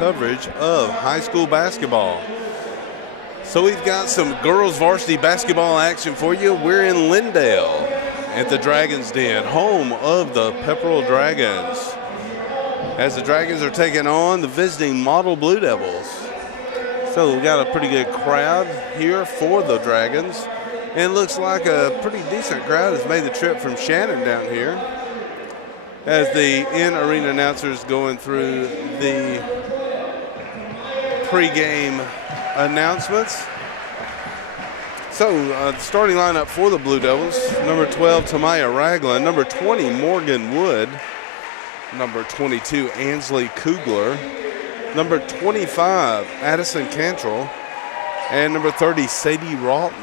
coverage of high school basketball. So we've got some girls varsity basketball action for you. We're in Lindale at the Dragons Den, home of the Pepperell Dragons, as the Dragons are taking on the visiting Model Blue Devils. So we've got a pretty good crowd here for the Dragons, and it looks like a pretty decent crowd has made the trip from Shannon down here, as the in-arena announcers going through the pregame announcements. So the starting lineup for the Blue Devils: number 12, Tamaya Ragland; number 20, Morgan Wood; number 22, Ansley Kugler; number 25, Addison Cantrell; and number 30, Sadie Rawton.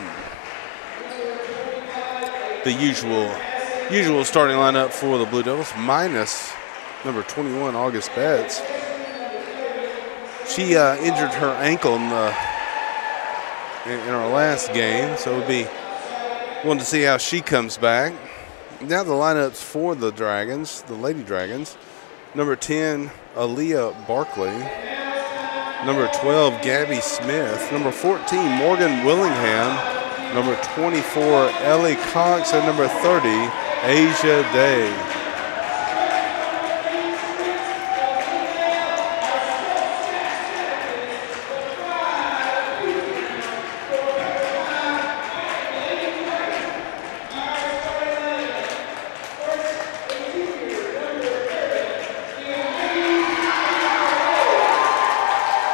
The usual starting lineup for the Blue Devils, minus number 21, August Betts. She injured her ankle in our last game, so we'll be wanting to see how she comes back. Now the lineups for the Dragons, the Lady Dragons: number 10, Aaliyah Barkley; number 12, Gabby Smith; number 14, Morgan Willingham; number 24, Ellie Cox; and number 30, Asia Day.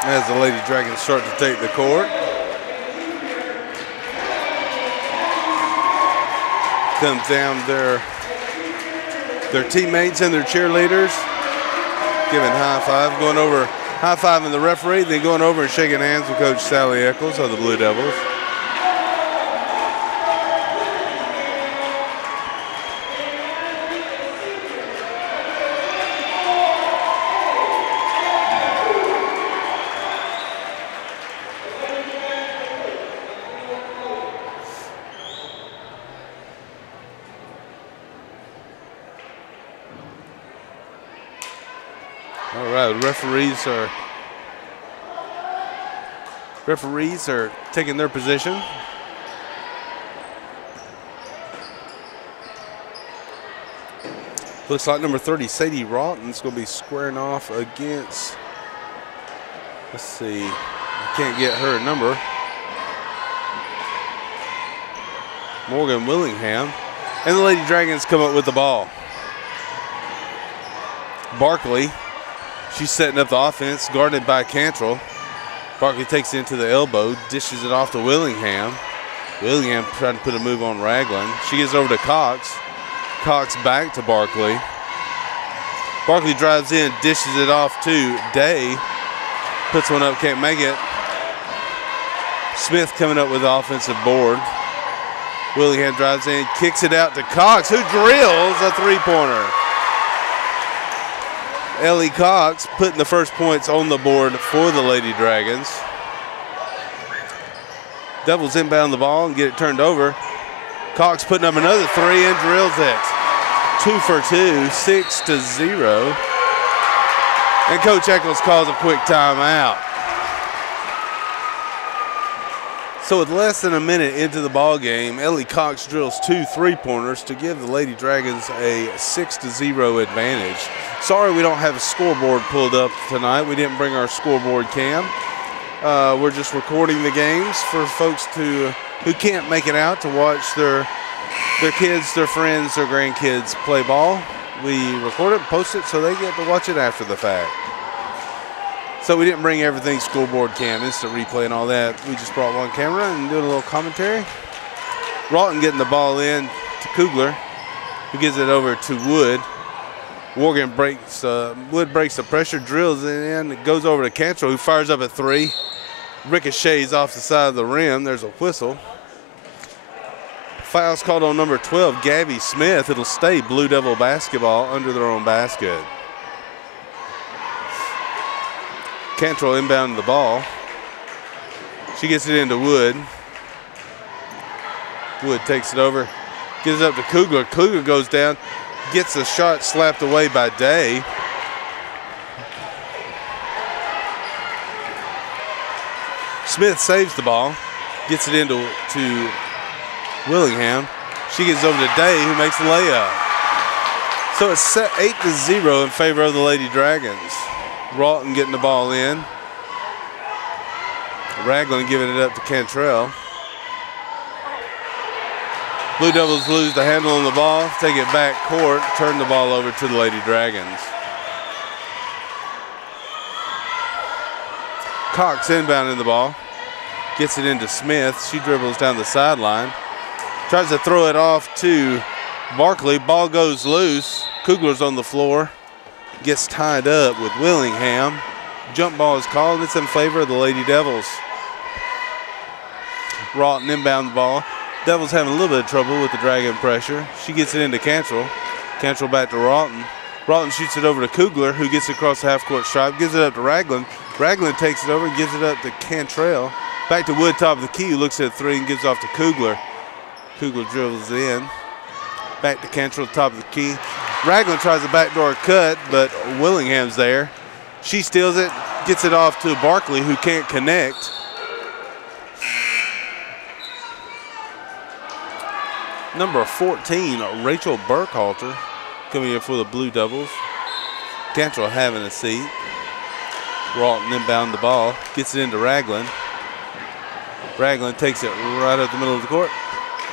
As the Lady Dragons start to take the court. Comes down their teammates and their cheerleaders, giving high five, going over, high fiving the referee, then going over and shaking hands with Coach Sally Eccles of the Blue Devils. All right, referees are taking their position. Looks like number 30, Sadie Rawton's going to be squaring off against, let's see, I can't get her number, Morgan Willingham. And the Lady Dragons come up with the ball. Barkley, she's setting up the offense, guarded by Cantrell. Barkley takes it into the elbow, dishes it off to Willingham. Willingham trying to put a move on Ragland. She gets over to Cox. Cox back to Barkley. Barkley drives in, dishes it off to Day. Puts one up, can't make it. Smith coming up with the offensive board. Willingham drives in, kicks it out to Cox, who drills a three-pointer. Ellie Cox putting the first points on the board for the Lady Dragons. Devils inbound the ball and get it turned over. Cox putting up another three and drills it. 2 for 2, 6-0. And Coach Eccles calls a quick timeout. So with less than a minute into the ball game, Ellie Cox drills 2 three-pointers to give the Lady Dragons a 6-0 advantage. Sorry we don't have a scoreboard pulled up tonight. We didn't bring our scoreboard cam. We're just recording the games for folks who can't make it out to watch their kids, their friends, their grandkids play ball. We record it and post it so they get to watch it after the fact. So we didn't bring everything scoreboard cam, instant replay and all that. We just brought one camera and doing a little commentary. Rawton getting the ball in to Kugler, who gives it over to Wood. Wood breaks the pressure, drills it in, it goes over to Cantrell, who fires up at 3. Ricochets off the side of the rim. There's a whistle. Foul's called on number 12, Gabby Smith. It'll stay Blue Devil basketball under their own basket. Cantrell inbounding the ball. She gets it into Wood. Wood takes it over, gives it up to Kugler. Kugler goes down, gets the shot slapped away by Day. Smith saves the ball, gets it into Willingham. She gets over to Day, who makes the layup. So it's set 8-0 in favor of the Lady Dragons. Rawton getting the ball in. Ragland giving it up to Cantrell. Blue Devils lose the handle on the ball, take it back court, turn the ball over to the Lady Dragons. Cox inbounding the ball, gets it into Smith. She dribbles down the sideline, tries to throw it off to Barkley. Ball goes loose. Kugler's on the floor, gets tied up with Willingham. Jump ball is called, and it's in favor of the Lady Devils. Rawton inbound the ball. Devils having a little bit of trouble with the Dragon pressure. She gets it into Cantrell. Cantrell back to Rawton. Rawton shoots it over to Kugler, who gets across the half-court stripe, gives it up to Ragland. Ragland takes it over and gives it up to Cantrell. Back to Wood, top of the key, who looks at three and gives off to Kugler. Kugler dribbles in. Back to Cantrell, top of the key. Ragland tries a backdoor cut, but Willingham's there. She steals it, gets it off to Barkley, who can't connect. Number 14, Rachel Burkhalter, coming in for the Blue Devils. Cantrell having a seat. Rawton inbound the ball, gets it into Ragland. Ragland takes it right up the middle of the court.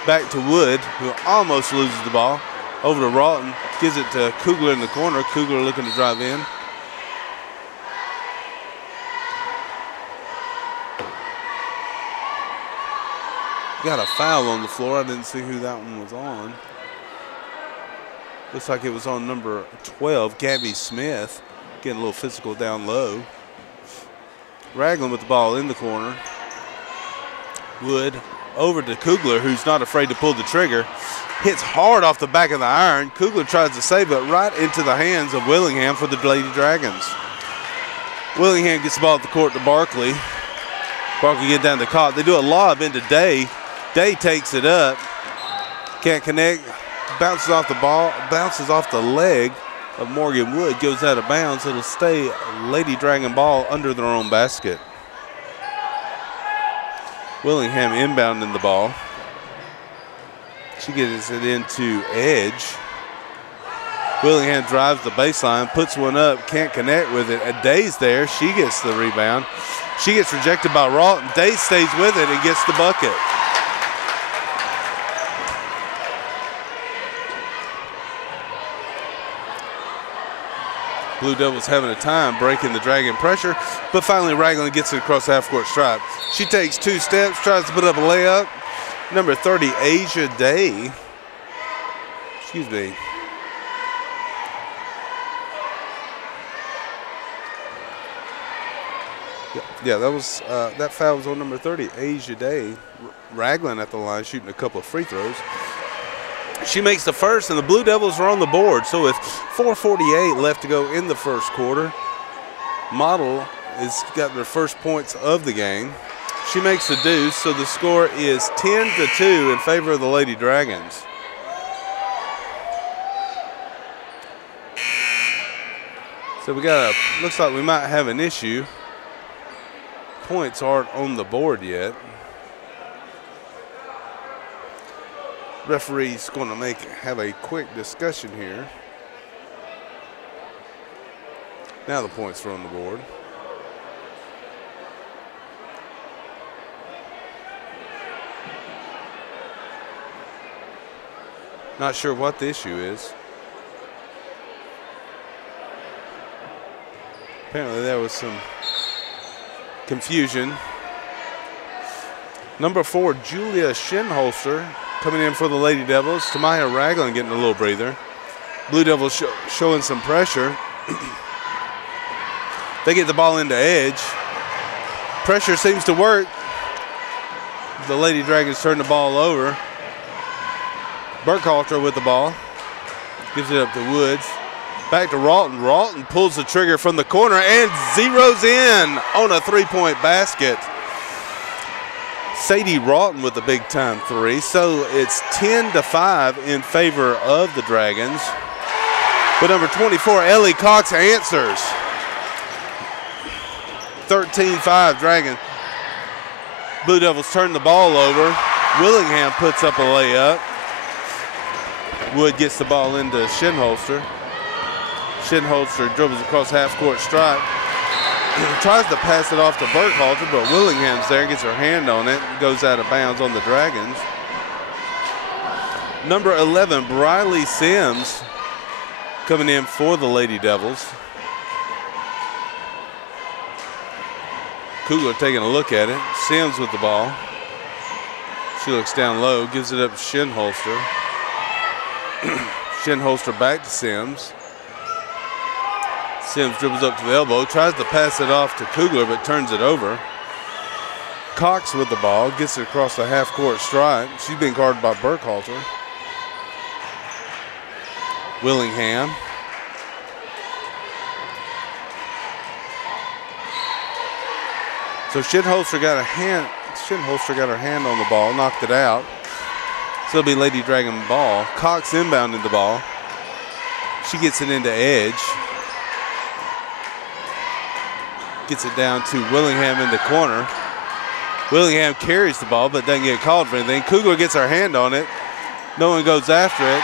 Back to Wood, who almost loses the ball. Over to Rawton, gives it to Kugler in the corner. Kugler looking to drive in. Got a foul on the floor. I didn't see who that one was on. Looks like it was on number 12, Gabby Smith. Getting a little physical down low. Ragland with the ball in the corner. Wood over to Kugler, who's not afraid to pull the trigger. Hits hard off the back of the iron. Kugler tries to save it right into the hands of Willingham for the Lady Dragons. Willingham gets the ball at the court to Barkley. Barkley get down the court. They do a lob into Day. Day takes it up. Can't connect. Bounces off the ball. Bounces off the leg of Morgan Wood. Goes out of bounds. It'll stay Lady Dragon ball under their own basket. Willingham inbounding the ball. She gets it into Edge. Willingham drives the baseline, puts one up, can't connect with it. Day's there. She gets the rebound. She gets rejected by Rawton. Day stays with it and gets the bucket. Blue Devils having a time breaking the Dragon pressure, but finally Ragland gets it across the half-court stripe. She takes 2 steps, tries to put up a layup. Number 30, Asia Day. Excuse me. Yeah, that was that foul was on number 30, Asia Day. Ragland at the line shooting a couple of free throws. She makes the first, and the Blue Devils are on the board. So with 4:48 left to go in the first quarter, Model has got their first points of the game. She makes the deuce, so the score is 10-2 in favor of the Lady Dragons. So we got looks like we might have an issue. Points aren't on the board yet. Referee's going to have a quick discussion here. Now the points are on the board. Not sure what the issue is. Apparently there was some confusion. Number 4, Julia Shinholster, coming in for the Lady Devils. Tamaya Ragland getting a little breather. Blue Devils showing some pressure. They get the ball into Edge. Pressure seems to work. The Lady Dragons turn the ball over. Burkhalter with the ball. Gives it up to Woods. Back to Rawton. Rawton pulls the trigger from the corner and zeroes in on a three-point basket. Sadie Rawton with the big-time three. So it's 10-5 in favor of the Dragons. But number 24, Ellie Cox, answers. 13-5 Dragons. Blue Devils turn the ball over. Willingham puts up a layup. Wood gets the ball into Shinholster. Shinholster dribbles across half-court stripe. Tries to pass it off to Burkhalter, but Willingham's there, gets her hand on it, goes out of bounds on the Dragons. Number 11, Briley Sims, coming in for the Lady Devils. Kugler taking a look at it. Sims with the ball. She looks down low, gives it up to Shinholster. Shinholster back to Sims. Sims dribbles up to the elbow, tries to pass it off to Kugler, but turns it over. Cox with the ball, gets it across the half-court stripe. She's being guarded by Burkhalter. Willingham. So Shinholster got her hand on the ball, knocked it out. So it'll be Lady Dragon ball. Cox inbounding the ball. She gets it into Edge. Gets it down to Willingham in the corner. Willingham carries the ball but doesn't get called for anything. Kugler gets her hand on it. No one goes after it.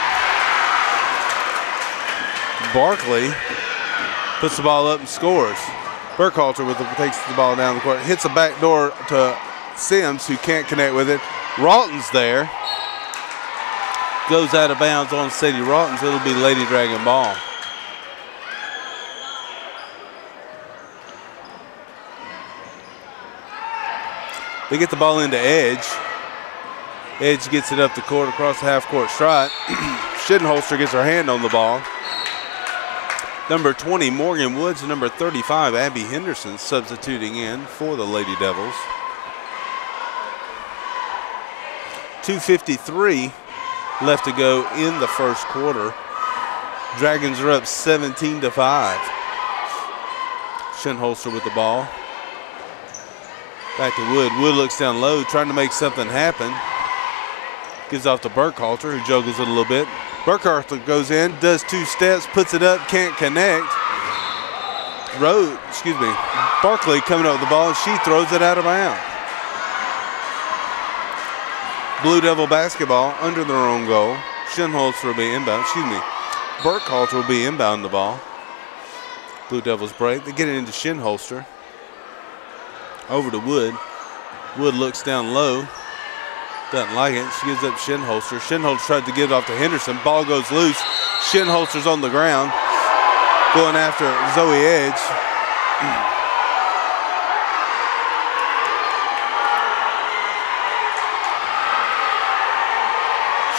Barkley puts the ball up and scores. Burkhalter takes the ball down the court. Hits a back door to Sims, who can't connect with it. Rawton's there. Goes out of bounds on Sadie Rawton, so it'll be Lady Dragon ball. They get the ball into Edge. Edge gets it up the court across the half-court stripe. Shinholster gets her hand on the ball. Number 20, Morgan Woods. Number 35, Abby Henderson, substituting in for the Lady Devils. 2:53 left to go in the first quarter. Dragons are up 17-5. Shinholster with the ball. Back to Wood. Wood looks down low, trying to make something happen. Gives off to Burkhalter, who juggles it a little bit. Burkhalter goes in, does 2 steps, puts it up, can't connect. Barkley coming up with the ball, and she throws it out of bounds. Blue Devil basketball under their own goal. Shinholster will be inbound. Burkhalter will be inbound the ball. Blue Devils break. They get it into Shinholster. Over to Wood. Wood looks down low. Doesn't like it. She gives up Shinholster. Shinholster tried to give it off to Henderson. Ball goes loose. Shinholster's on the ground. Going after Zoe Edge.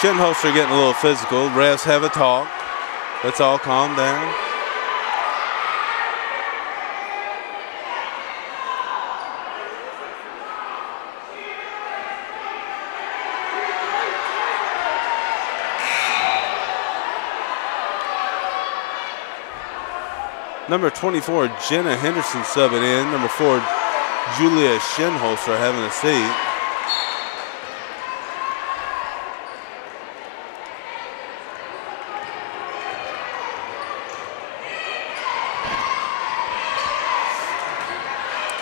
Shinholster getting a little physical. Refs have a talk. Let's all calm down. Number 24, Jenna Henderson subbing in. Number 4, Julia Shinholster having a seat.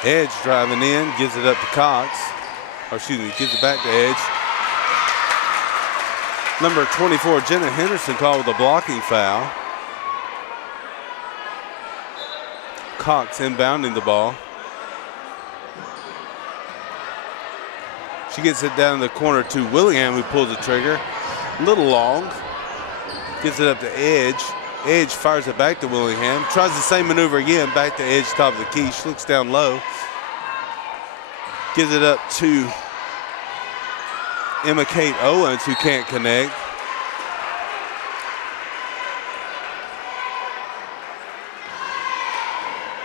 Edge driving in, gives it up to Cox. Gives it back to Edge. Number 24, Jenna Henderson called with a blocking foul. Cox inbounding the ball. She gets it down in the corner to Willingham, who pulls the trigger. A little long. Gets it up to Edge. Edge fires it back to Willingham. Tries the same maneuver again, back to Edge, top of the key. She looks down low. Gives it up to Emma Kate Owens, who can't connect.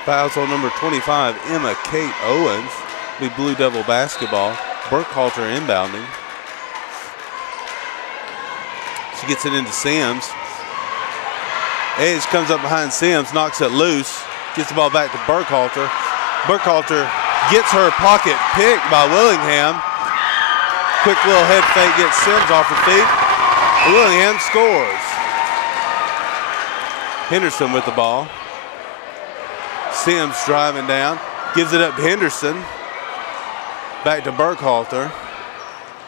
Fouls on number 25, Emma Kate Owens. Be Blue Devil basketball. Burkhalter inbounding. She gets it into Sims. Edge comes up behind Sims, knocks it loose. Gets the ball back to Burkhalter. Burkhalter gets her pocket picked by Willingham. Quick little head fake gets Sims off her feet. Willingham scores. Henderson with the ball. Sims driving down, gives it up to Henderson. Back to Burkhalter.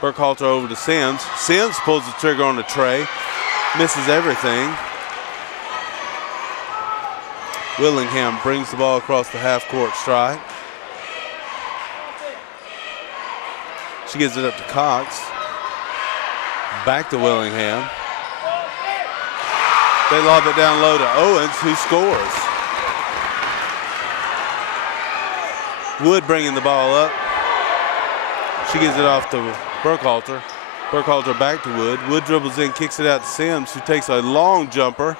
Burkhalter over to Sims. Sims pulls the trigger on the tray. Misses everything. Willingham brings the ball across the half-court stripe. She gives it up to Cox. Back to Willingham. They lob it down low to Owens, who scores. Wood bringing the ball up. She gives it off to Burkhalter. Burkhalter back to Wood. Wood dribbles in, kicks it out to Sims, who takes a long jumper.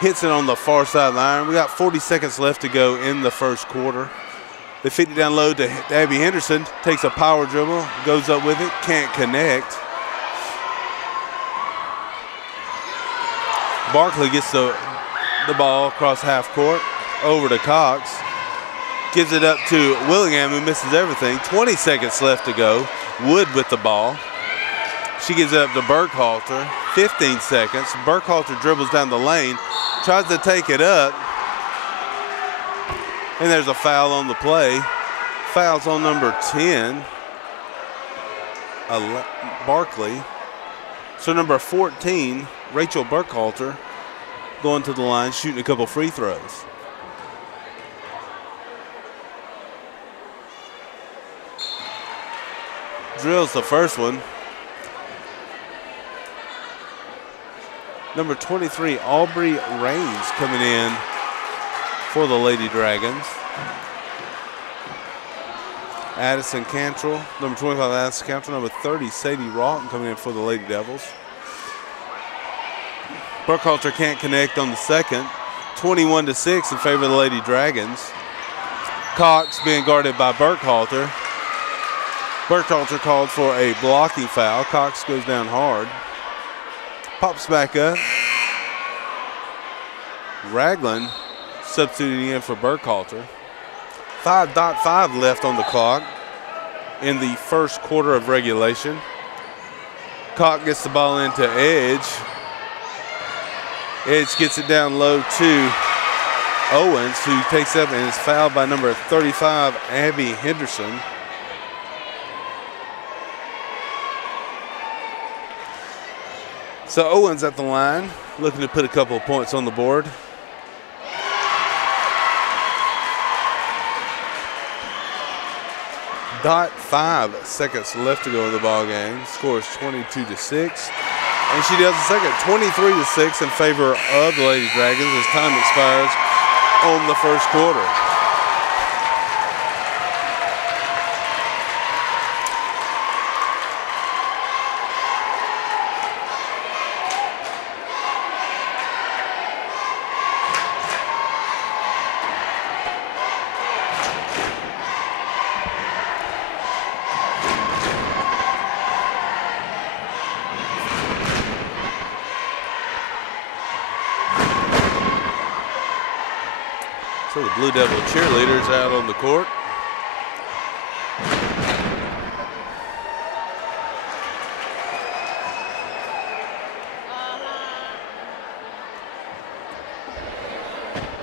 Hits it on the far side of the iron. We got 40 seconds left to go in the first quarter. They feed it down low to Abby Henderson. Takes a power dribble, goes up with it, can't connect. Barkley gets the ball across half court, over to Cox. Gives it up to Willingham, who misses everything. 20 seconds left to go. Wood with the ball. She gives it up to Burkhalter. 15 seconds. Burkhalter dribbles down the lane, tries to take it up, and there's a foul on the play. Foul's on number 10, Barkley. So number 14, Rachel Burkhalter, going to the line, shooting a couple free throws. Drills the first one. Number 23, Aubrey Raines, coming in for the Lady Dragons. Addison Cantrell, number 25, Addison Cantrell. Number 30, Sadie Rawton, coming in for the Lady Devils. Burkhalter can't connect on the second. 21-6 in favor of the Lady Dragons. Cox being guarded by Burkhalter. Burkhalter called for a blocking foul. Cox goes down hard. Pops back up. Ragland substituting in for Burkhalter. 5.5 left on the clock in the first quarter of regulation. Cox gets the ball into Edge. Edge gets it down low to Owens, who takes up and is fouled by number 35, Abby Henderson. So Owens at the line, looking to put a couple of points on the board. .5 seconds left to go in the ball game. Score is 22-6. And she does the second, 23-6 in favor of the Lady Dragons as time expires on the first quarter. So the Blue Devil cheerleaders out on the court.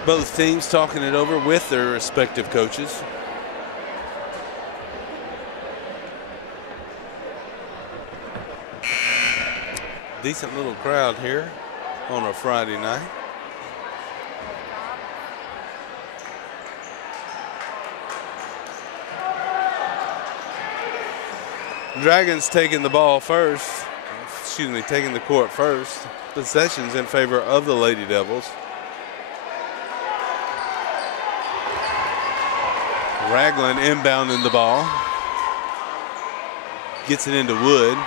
Both teams talking it over with their respective coaches. Decent little crowd here on a Friday night. Dragons taking the ball first, taking the court first. Possessions in favor of the Lady Devils. Ragland inbounding the ball. Gets it into Wood.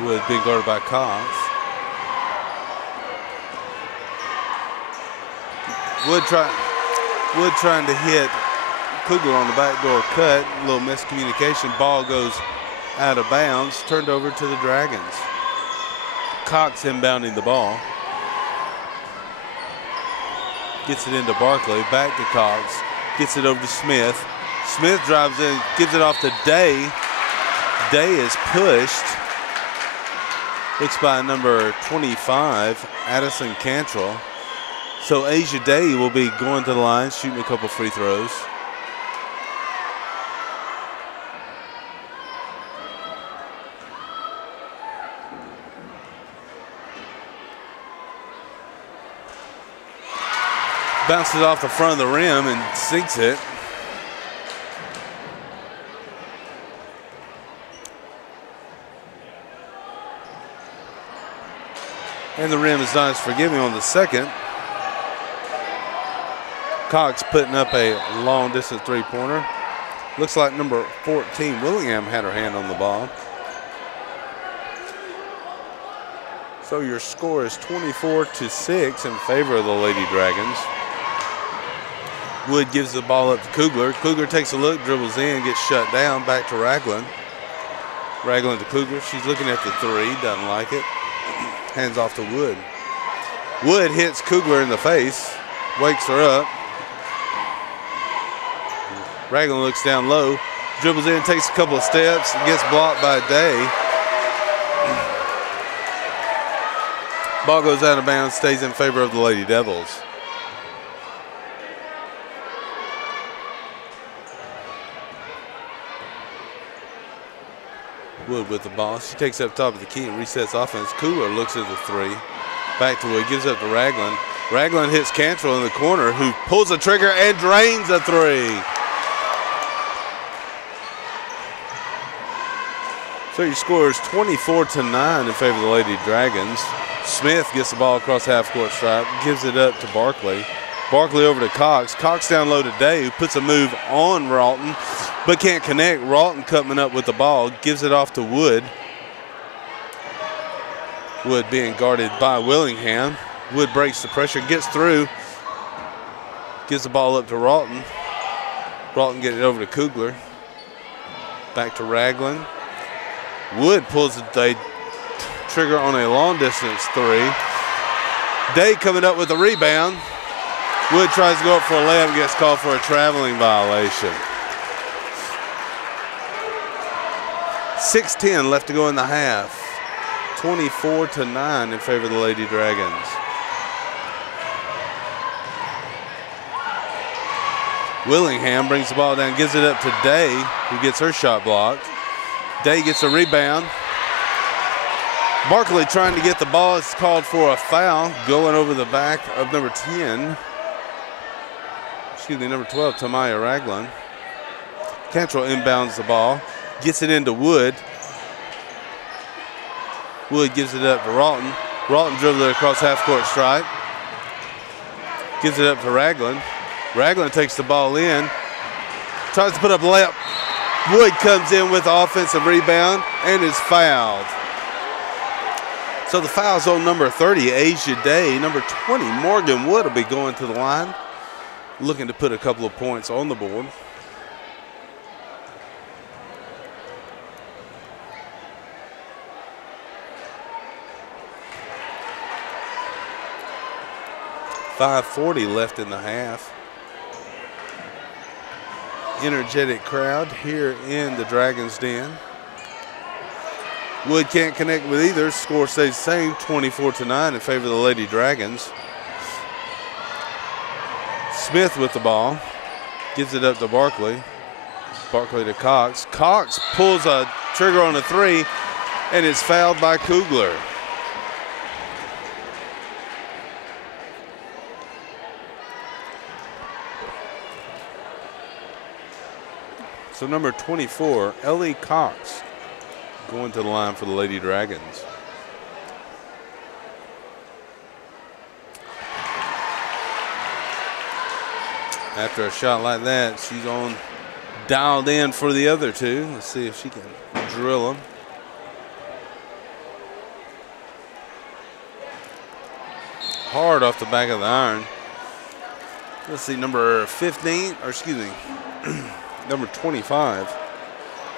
Wood being guarded by Cox. Wood trying to hit Kugler on the backdoor cut. A little miscommunication. Ball goes out of bounds. Turned over to the Dragons. Cox inbounding the ball. Gets it into Barkley. Back to Cox. Gets it over to Smith. Smith drives in. Gives it off to Day. Day is pushed. Looks by number 25, Addison Cantrell. So Asia Day will be going to the line, shooting a couple free throws. Bounces off the front of the rim and sinks it. And the rim is not as forgiving on the second. Cox putting up a long distance three-pointer. Looks like number 14, Willingham, had her hand on the ball. So your score is 24-6 in favor of the Lady Dragons. Wood gives the ball up to Kugler. Kugler takes a look, dribbles in, gets shut down, back to Ragland. Ragland to Kugler. She's looking at the three, doesn't like it. Hands off to Wood. Wood hits Kugler in the face, wakes her up. Ragland looks down low, dribbles in, takes a couple of steps, gets blocked by Day. Ball goes out of bounds, stays in favor of the Lady Devils. Wood with the ball. She takes up top of the key and resets offense. Kugler looks at the three. Back to Wood, gives up to Ragland. Ragland hits Cantrell in the corner, who pulls the trigger and drains a three. So your score is 24-9 in favor of the Lady Dragons. Smith gets the ball across half-court stripe, gives it up to Barkley. Barkley over to Cox. Cox down low to Day, who puts a move on Ralton, but can't connect. Ralton coming up with the ball, gives it off to Wood. Wood being guarded by Willingham. Wood breaks the pressure, gets through, gives the ball up to Ralton. Ralton gets it over to Kugler. Back to Ragland. Wood pulls the trigger on a long distance three. Day coming up with the rebound. Wood tries to go up for a layup, gets called for a traveling violation. 6:10 left to go in the half. 24-9 in favor of the Lady Dragons. Willingham brings the ball down, gives it up to Day, who gets her shot blocked. Day gets a rebound. Barkley trying to get the ball. It's called for a foul going over the back of number 10. Excuse me, number 12, Tamaya Ragland. Cantrell inbounds the ball, gets it into Wood. Wood gives it up to Ralton. Ralton dribbles it across half-court stripe. Gives it up to Ragland. Ragland takes the ball in. Tries to put up a layup. Wood comes in with the offensive rebound and is fouled. So the foul's on number 30, Asia Day. Number 20, Morgan Wood, will be going to the line, looking to put a couple of points on the board. .540 left in the half. Energetic crowd here in the Dragons' Den. Wood can't connect with either. Score stays the same, 24-9 in favor of the Lady Dragons. Smith with the ball. Gives it up to Barkley. Barkley to Cox. Cox pulls a trigger on a three and is fouled by Kugler. So number 24, Ellie Cox, going to the line for the Lady Dragons. After a shot like that, she's on dialed in for the other two. Let's see if she can drill them. Hard off the back of the iron. Let's see, number 15, or excuse me, number 25,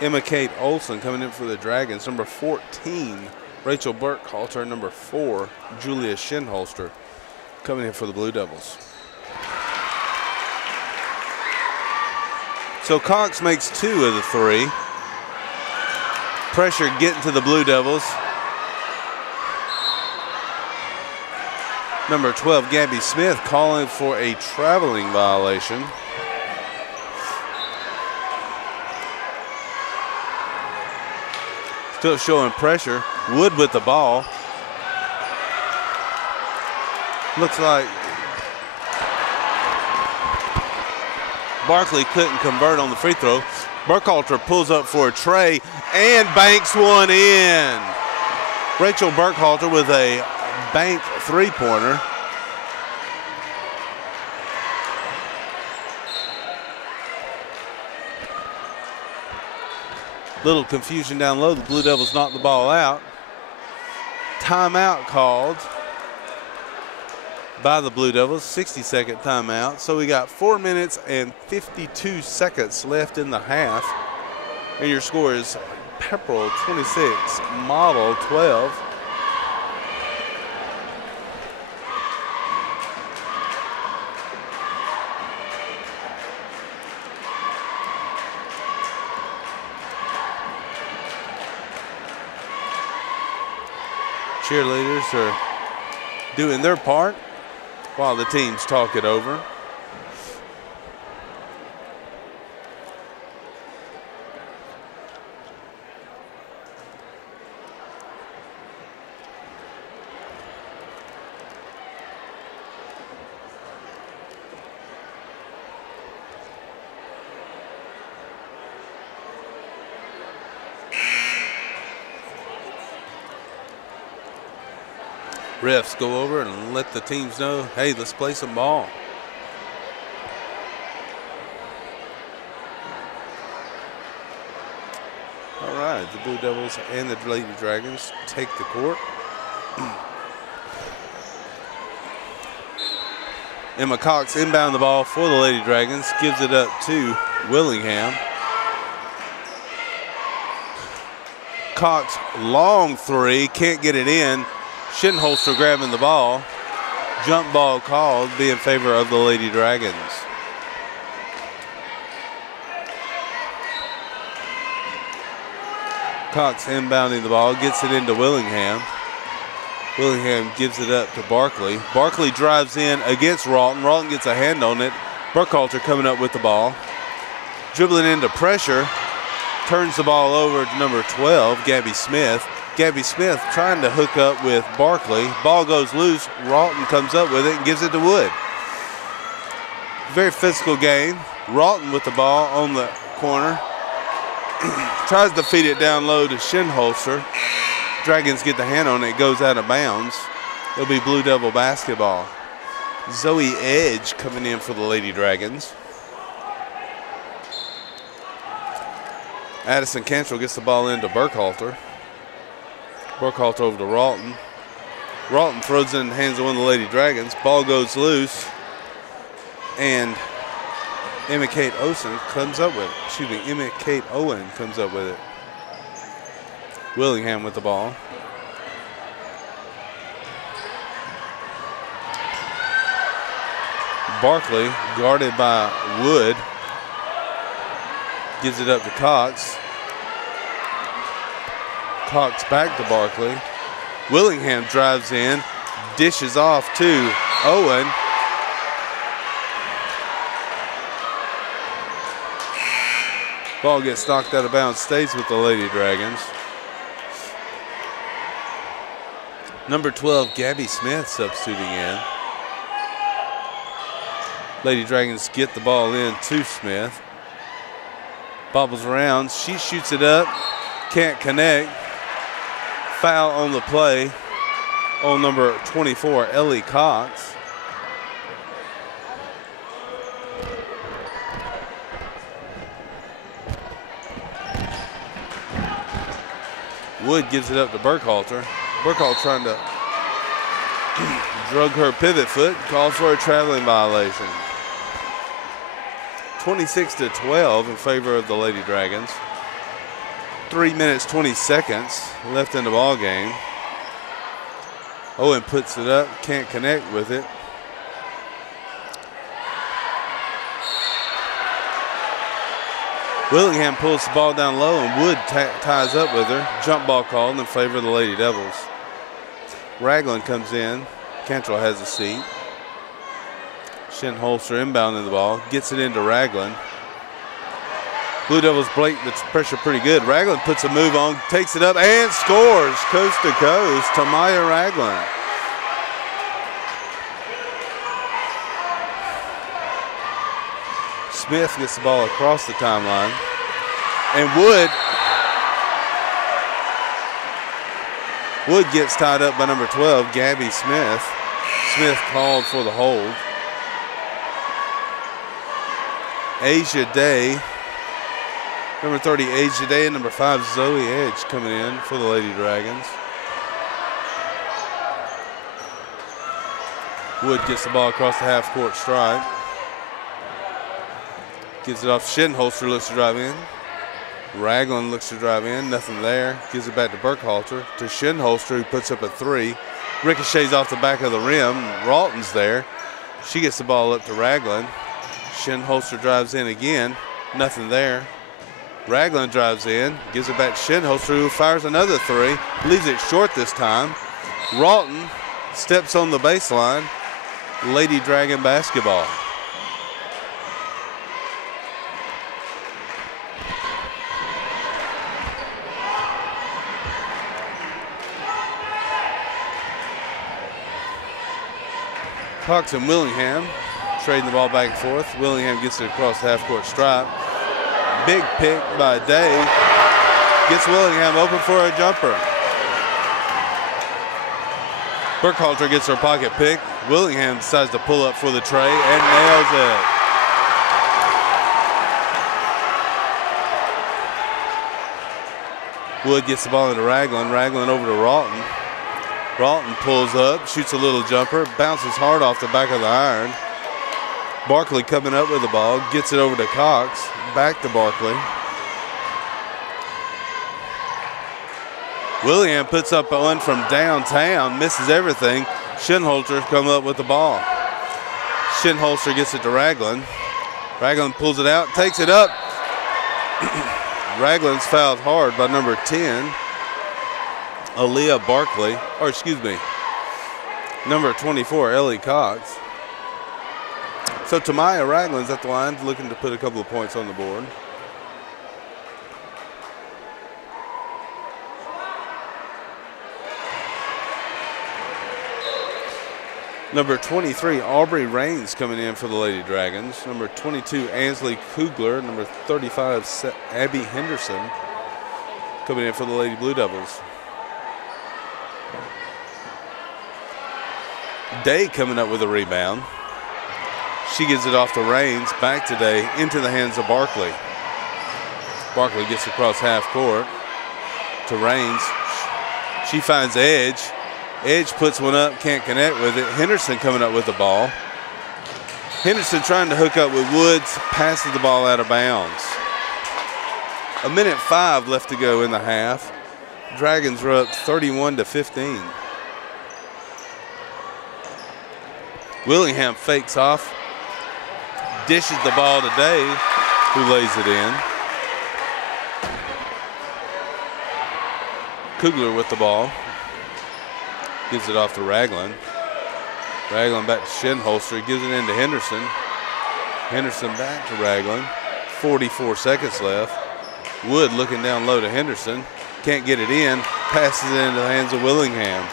Emma Kate Olson coming in for the Dragons. Number 14, Rachel Burkhalter. Number 4, Julia Shinholster coming in for the Blue Devils. So Cox makes 2 of the 3. Pressure getting to the Blue Devils. Number 12, Gabby Smith, calling for a traveling violation. Still showing pressure. Wood with the ball. Barkley couldn't convert on the free throw. Burkhalter pulls up for a tray and banks one in. Rachel Burkhalter with a bank three-pointer. Little confusion down low. The Blue Devils knocked the ball out. Timeout called by the Blue Devils, 60-second timeout. So we got 4 minutes and 52 seconds left in the half. And your score is Pepperell 26, Model 12. Cheerleaders are doing their part while the teams talk it over. Refs go over and let the teams know, hey, let's play some ball. All right, the Blue Devils and the Lady Dragons take the court. Emma Cox inbound the ball for the Lady Dragons, gives it up to Willingham. Cox, long three, can't get it in. Schinholster grabbing the ball. Jump ball called, be in favor of the Lady Dragons. Cox inbounding the ball, gets it into Willingham. Willingham gives it up to Barkley. Barkley drives in against Rawton. Rawton gets a hand on it. Burkhalter coming up with the ball. Dribbling into pressure. Turns the ball over to number 12, Gabby Smith. Gabby Smith trying to hook up with Barkley. Ball goes loose. Rawton comes up with it and gives it to Wood. Very physical game. Rawton with the ball on the corner. Tries to feed it down low to Schinholster. Dragons get the hand on it. Goes out of bounds. It'll be Blue Devil basketball. Zoe Edge coming in for the Lady Dragons. Addison Cantrell gets the ball into Burkhalter. Burkhalter over to Rawton. Rawton throws it in the hands of one of the Lady Dragons. Ball goes loose. And Emma Kate Owen comes up with it. Excuse me, Emma Kate Owen comes up with it. Willingham with the ball. Barkley guarded by Wood. Gives it up to Cox. Cox back to Barkley. Willingham drives in, dishes off to Owen. Ball gets knocked out of bounds, stays with the Lady Dragons. Number 12, Gabby Smith substituting in. Lady Dragons get the ball in to Smith. Bobbles around, she shoots it up, can't connect. Foul on the play on number 24, Ellie Cox. Wood gives it up to Burkhalter. Burkhalter trying to drug her pivot foot, calls for a traveling violation. 26-12 in favor of the Lady Dragons. 3 minutes, 20 seconds left in the ball game. Owen puts it up, can't connect with it. Willingham pulls the ball down low and Wood ties up with her. Jump ball called in favor of the Lady Devils. Ragland comes in. Cantrell has a seat. Schinholster inbounding the ball, gets it into Ragland. Blue Devils break the pressure pretty good. Ragland puts a move on, takes it up, and scores coast to coast. Tamaya Ragland. Smith gets the ball across the timeline. And Wood gets tied up by number 12, Gabby Smith. Smith called for the hold. Asia Day, number 30, Asia Day, and number 5, Zoe Edge coming in for the Lady Dragons. Wood gets the ball across the half-court stripe. Gives it off. Shinholster looks to drive in. Ragland looks to drive in. Nothing there. Gives it back to Burkhalter. To Shinholster, who puts up a 3. Ricochets off the back of the rim. Ralton's there. She gets the ball up to Ragland. Shinholster drives in again. Nothing there. Ragland drives in. Gives it back to Shinholster, who fires another 3. Leaves it short this time. Ralton steps on the baseline. Lady Dragon basketball. Cox and Willingham trading the ball back and forth. Willingham gets it across the half-court stripe. Big pick by Day. Gets Willingham open for a jumper. Burkhalter gets her pocket pick. Willingham decides to pull up for the tray and nails it. Wood gets the ball into Ragland. Ragland over to Ralton. Ralton pulls up, shoots a little jumper, bounces hard off the back of the iron. Barkley coming up with the ball, gets it over to Cox, back to Barkley. Willingham puts up one from downtown, misses everything. Shinholster come up with the ball. Shinholster gets it to Ragland. Ragland pulls it out, takes it up. Ragland's fouled hard by number 10, Aaliyah Barkley, or excuse me, number 24, Ellie Cox. So Tamaya Ragland's at the line, looking to put a couple of points on the board. Number 23, Aubrey Raines coming in for the Lady Dragons. Number 22, Ansley Kugler. Number 35, Abby Henderson coming in for the Lady Blue Devils. Day coming up with a rebound. She gives it off to Raines, back to Day, into the hands of Barkley. Barkley gets across half court to Raines. She finds Edge. Edge puts one up, can't connect with it. Henderson coming up with the ball. Henderson trying to hook up with Woods, passes the ball out of bounds. 1:05 left to go in the half. Dragons were up 31-15. Willingham fakes off, dishes the ball to Day, who lays it in. Kugler with the ball. Gives it off to Ragland. Ragland back to Shinholster. Gives it in to Henderson. Henderson back to Ragland. 44 seconds left. Wood looking down low to Henderson. Can't get it in. Passes it into the hands of Willingham.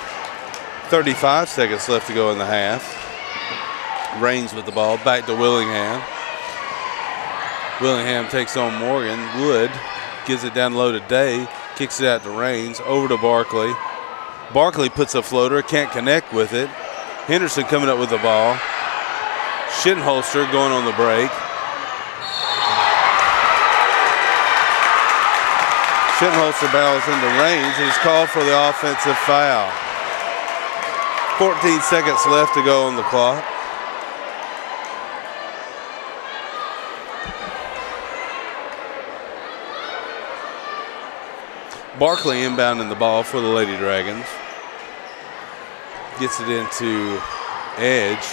35 seconds left to go in the half. Raines with the ball. Back to Willingham. Willingham takes on Morgan. Wood gives it down low to Day. Kicks it out to Raines. Over to Barkley. Barkley puts a floater, can't connect with it. Henderson coming up with the ball. Shinholster going on the break. Shinholster barrels into Raines and is called for the offensive foul. 14 seconds left to go on the clock. Barkley inbounding the ball for the Lady Dragons. Gets it into Edge.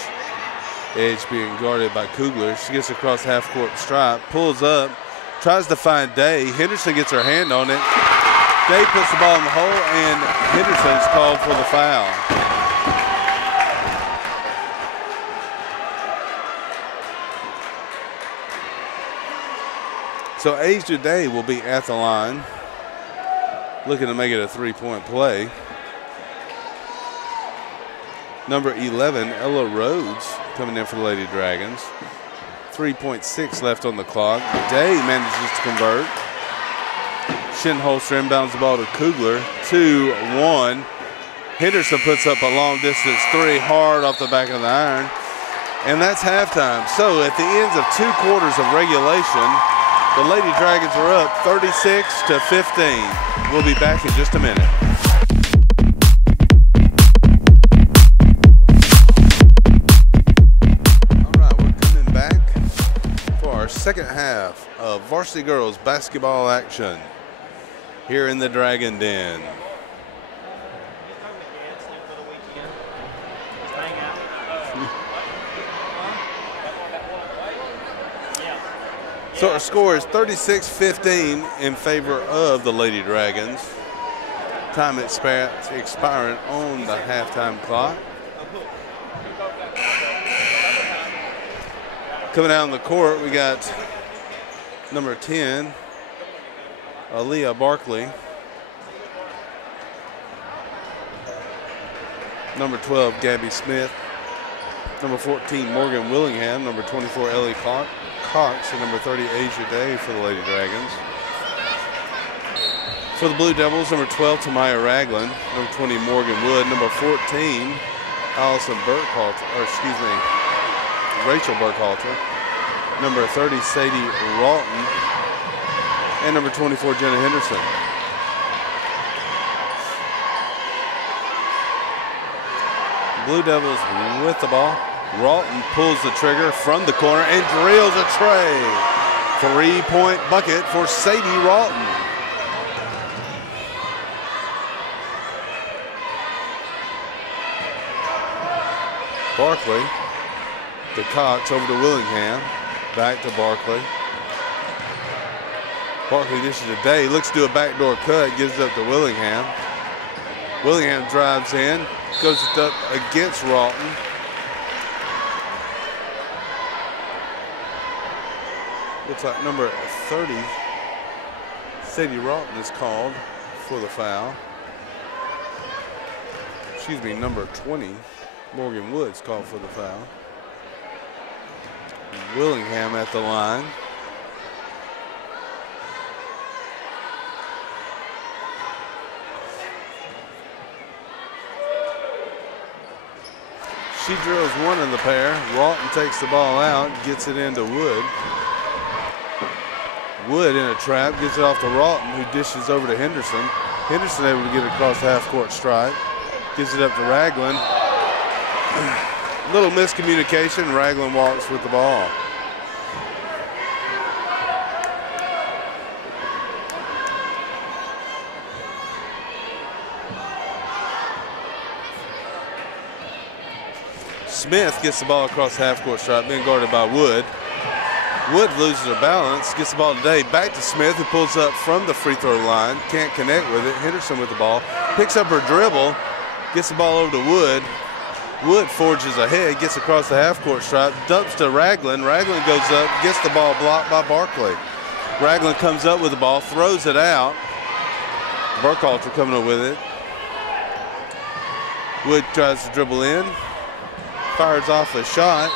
Edge being guarded by Kugler. She gets across half-court stripe, pulls up, tries to find Day. Henderson gets her hand on it. Day puts the ball in the hole, and Henderson's called for the foul. So Asia Day will be at the line, looking to make it a three-point play. Number 11, Ella Rhodes, coming in for the Lady Dragons. 3.6 left on the clock. Day manages to convert. Shinholster inbounds the ball to Kugler. 2-1. Henderson puts up a long distance three hard off the back of the iron. And that's halftime. So at the ends of 2 quarters of regulation, the Lady Dragons are up 36-15. We'll be back in just a minute. All right, we're coming back for our second half of varsity girls basketball action here in the Dragon Den. So our score is 36-15 in favor of the Lady Dragons. Time expiring on the halftime clock. Coming out on the court, we got number 10, Aaliyah Barkley. Number 12, Gabby Smith. Number 14, Morgan Willingham. Number 24, Ellie Cox. And number 30, Asia Day for the Lady Dragons. For the Blue Devils, number 12, Tamaya Ragland. Number 20, Morgan Wood. Number 14, Allison Burkhalter, or excuse me, Rachel Burkhalter. Number 30, Sadie Rawton. And number 24, Jenna Henderson. Blue Devils with the ball. Rawton pulls the trigger from the corner and drills a tray. 3-point bucket for Sadie Rawton. Barkley to Cox, over to Willingham. Back to Barkley. Barkley dishes to Day. Looks to do a backdoor cut. Gives it up to Willingham. Willingham drives in. Goes it up against Rawton. Looks like number 30, Sadie Rawton, is called for the foul. Excuse me, number 20, Morgan Woods, called for the foul. Willingham at the line. She drills one in the pair. Rawton takes the ball out, gets it into Wood. Wood in a trap, gets it off to Rawton, who dishes over to Henderson. Henderson able to get it across the half-court stripe. Gives it up to Ragland. Little miscommunication. Ragland walks with the ball. Smith gets the ball across the half-court stripe, being guarded by Wood. Wood loses her balance, gets the ball today, back to Smith, who pulls up from the free throw line, can't connect with it. Henderson with the ball, picks up her dribble, gets the ball over to Wood. Wood forges ahead, gets across the half-court stripe, dumps to Ragland. Ragland goes up, gets the ball blocked by Barkley. Ragland comes up with the ball, throws it out. Burkhalter coming up with it. Wood tries to dribble in, fires off a shot.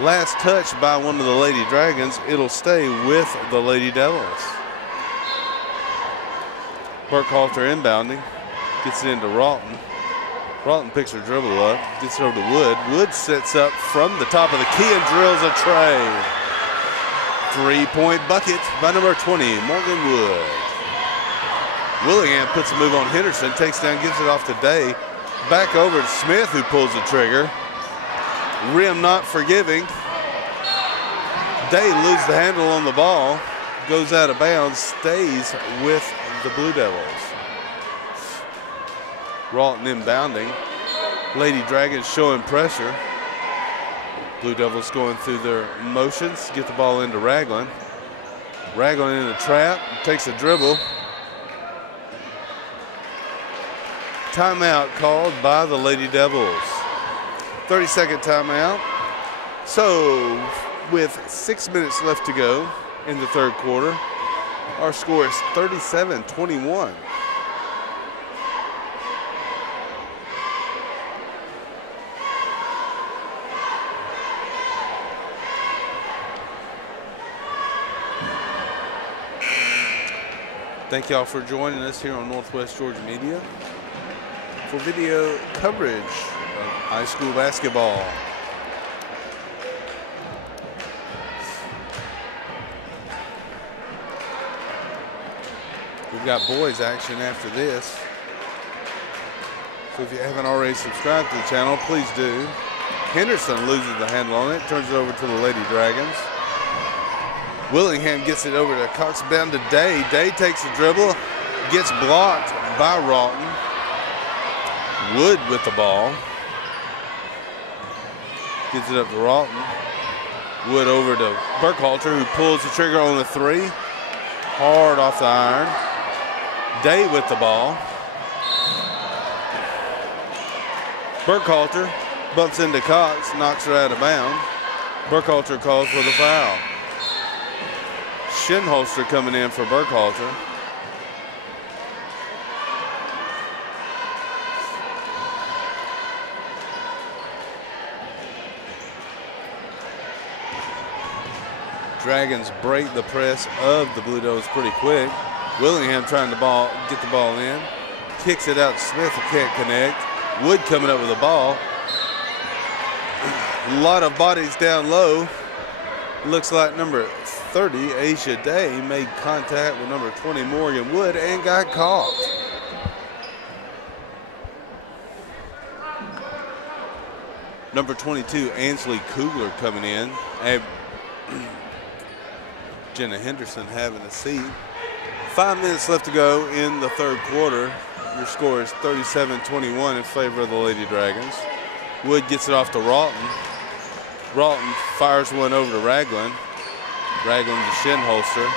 Last touch by one of the Lady Dragons. It'll stay with the Lady Devils. Burkhalter inbounding. Gets it into Rawton. Rawton picks her dribble up. Gets it over to Wood. Wood sets up from the top of the key and drills a tray. 3-point bucket by number 20, Morgan Wood. Willingham puts a move on Henderson. Takes down, gives it off to Day. Back over to Smith, who pulls the trigger. Rim not forgiving. Day loses the handle on the ball, goes out of bounds, stays with the Blue Devils. Rawton inbounding. Lady Dragons showing pressure. Blue Devils going through their motions, get the ball into Ragland. Ragland in the trap, takes a dribble. Timeout called by the Lady Devils. 30-second timeout. So with 6 minutes left to go in the third quarter, our score is 37-21. Thank y'all for joining us here on Northwest Georgia Media for video coverage of high school basketball. We've got boys action after this. So if you haven't already subscribed to the channel, please do. Henderson loses the handle on it, turns it over to the Lady Dragons. Willingham gets it over to Cox, down to Day. Day takes the dribble, gets blocked by Rawton. Wood with the ball. Gives it up to Rawton. Wood over to Burkhalter, who pulls the trigger on the three. Hard off the iron. Day with the ball. Burkhalter bumps into Cox, knocks her out of bounds. Burkhalter calls for the foul. Shinholster coming in for Burkhalter. Dragons break the press of the Blue Devils pretty quick. Willingham trying to get the ball in. Kicks it out to Smith, who can't connect. Wood coming up with the ball. A lot of bodies down low. Looks like number 30, Asia Day, made contact with number 20, Morgan Wood, and got caught. Number 22, Ansley Kugler coming in. And Jenna Henderson having a seat. 5 minutes left to go in the third quarter. Your score is 37-21 in favor of the Lady Dragons. Wood gets it off to Rawton. Rawton fires one over to Ragland. Ragland to Shinholster.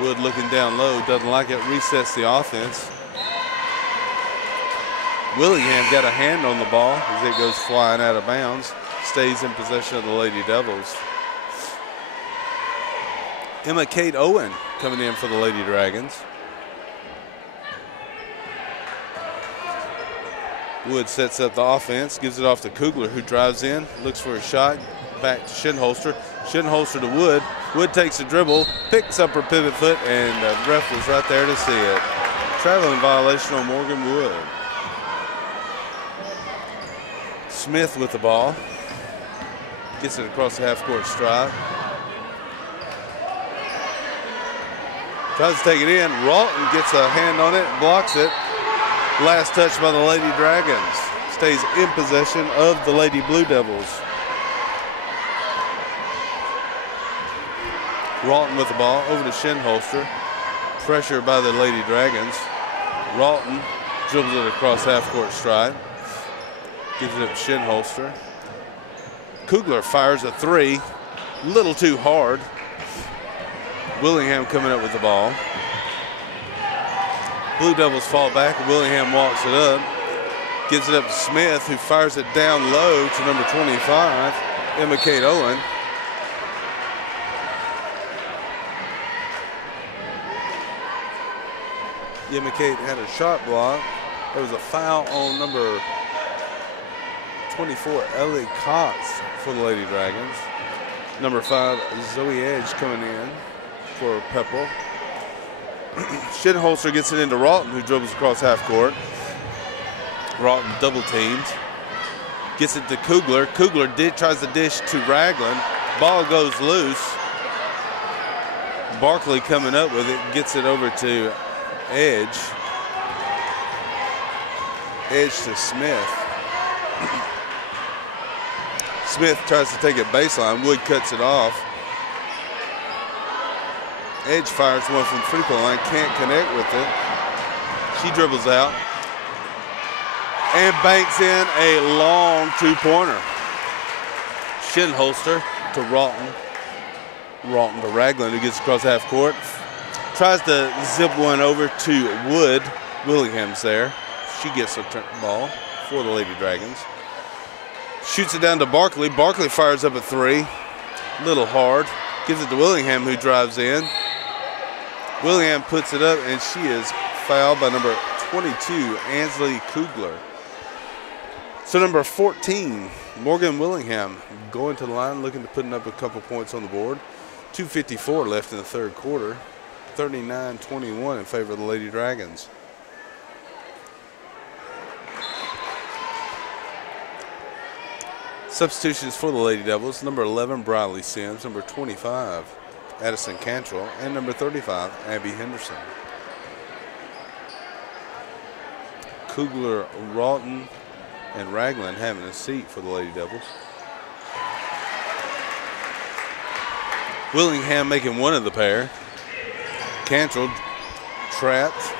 Wood looking down low, doesn't like it, resets the offense. Willingham got a hand on the ball as it goes flying out of bounds. Stays in possession of the Lady Devils. Emma Kate Owen coming in for the Lady Dragons. Wood sets up the offense, gives it off to Kugler, who drives in, looks for a shot, back to Shinholster. Shinholster to Wood. Wood takes a dribble, picks up her pivot foot, and the ref was right there to see it. Traveling violation on Morgan Wood. Smith with the ball. Gets it across the half-court stripe. Tries to take it in. Rawton gets a hand on it, blocks it. Last touch by the Lady Dragons. Stays in possession of the Lady Blue Devils. Rawton with the ball over to Shinholster. Pressure by the Lady Dragons. Rawton dribbles it across half-court stripe. Gives it up to Shinholster. Kugler fires a three. Little too hard. Willingham coming up with the ball. Blue Devils fall back, and Willingham walks it up. Gives it up to Smith, who fires it down low to number 25, Emma Kate Owen. Emma Kate had a shot block. There was a foul on number 24, Ellie Cox for the Lady Dragons. Number 5, Zoe Edge coming in for Pepperell. Shinholster gets it into Rawton, who dribbles across half court. Rawton double teamed. Gets it to Kugler. Kugler tries to dish to Ragland. Ball goes loose. Barkley coming up with it, gets it over to Edge. Edge to Smith. Smith tries to take it baseline. Wood cuts it off. Edge fires one from the free throw line, can't connect with it. She dribbles out and banks in a long two-pointer. Shinholster to Rawton. Rawton to Ragland, who gets across half court. Tries to zip one over to Wood. Willingham's there. She gets the ball for the Lady Dragons. Shoots it down to Barkley. Barkley fires up a three. Little hard. Gives it to Willingham, who drives in. Willingham puts it up, and she is fouled by number 22, Ansley Kugler. So number 14, Morgan Willingham, going to the line, looking to put up a couple points on the board. 2:54 left in the third quarter. 39-21 in favor of the Lady Dragons. Substitutions for the Lady Devils: number 11, Briley Sims; number 25, Addison Cantrell; and number 35, Abby Henderson. Kugler, Rawton, and Ragland having a seat for the Lady Devils. Willingham making one of the pair. Cantrell trapped,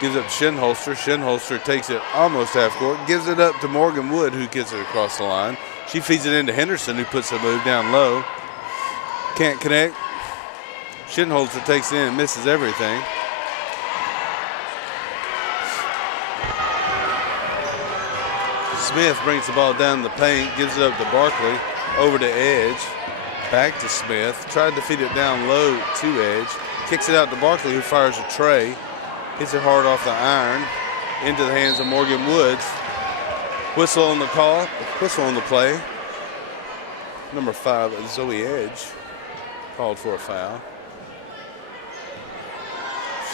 gives up Shinholster. Shinholster takes it almost half court, gives it up to Morgan Wood, who gets it across the line. She feeds it into Henderson, who puts the move down low. Can't connect. Shinholster takes it in and misses everything. Smith brings the ball down the paint, gives it up to Barkley, over to Edge, back to Smith, tried to feed it down low to Edge, kicks it out to Barkley, who fires a tray, hits it hard off the iron, into the hands of Morgan Woods. Whistle on the call, whistle on the play. Number 5, Zoe Edge, called for a foul.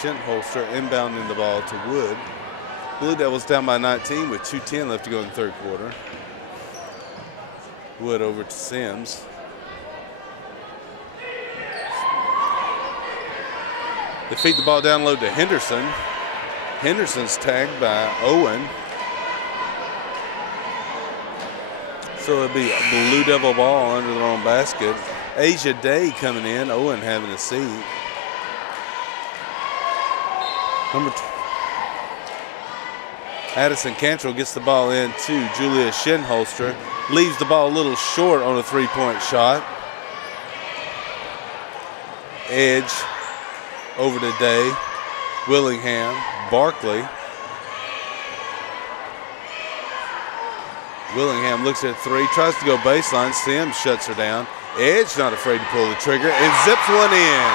Shinholster inbounding the ball to Wood. Blue Devils down by 19 with 2:10 left to go in the third quarter. Wood over to Sims. They feed the ball down low to Henderson. Henderson's tagged by Owen. So it'll be a Blue Devil ball under their own basket. Asia Day coming in, Owen having a seat. Addison Cantrell gets the ball in to Julia Shinholster. Leaves the ball a little short on a three-point shot. Edge over to Day. Willingham, Barkley. Willingham looks at three, tries to go baseline. Sims shuts her down. Edge not afraid to pull the trigger and zips one in.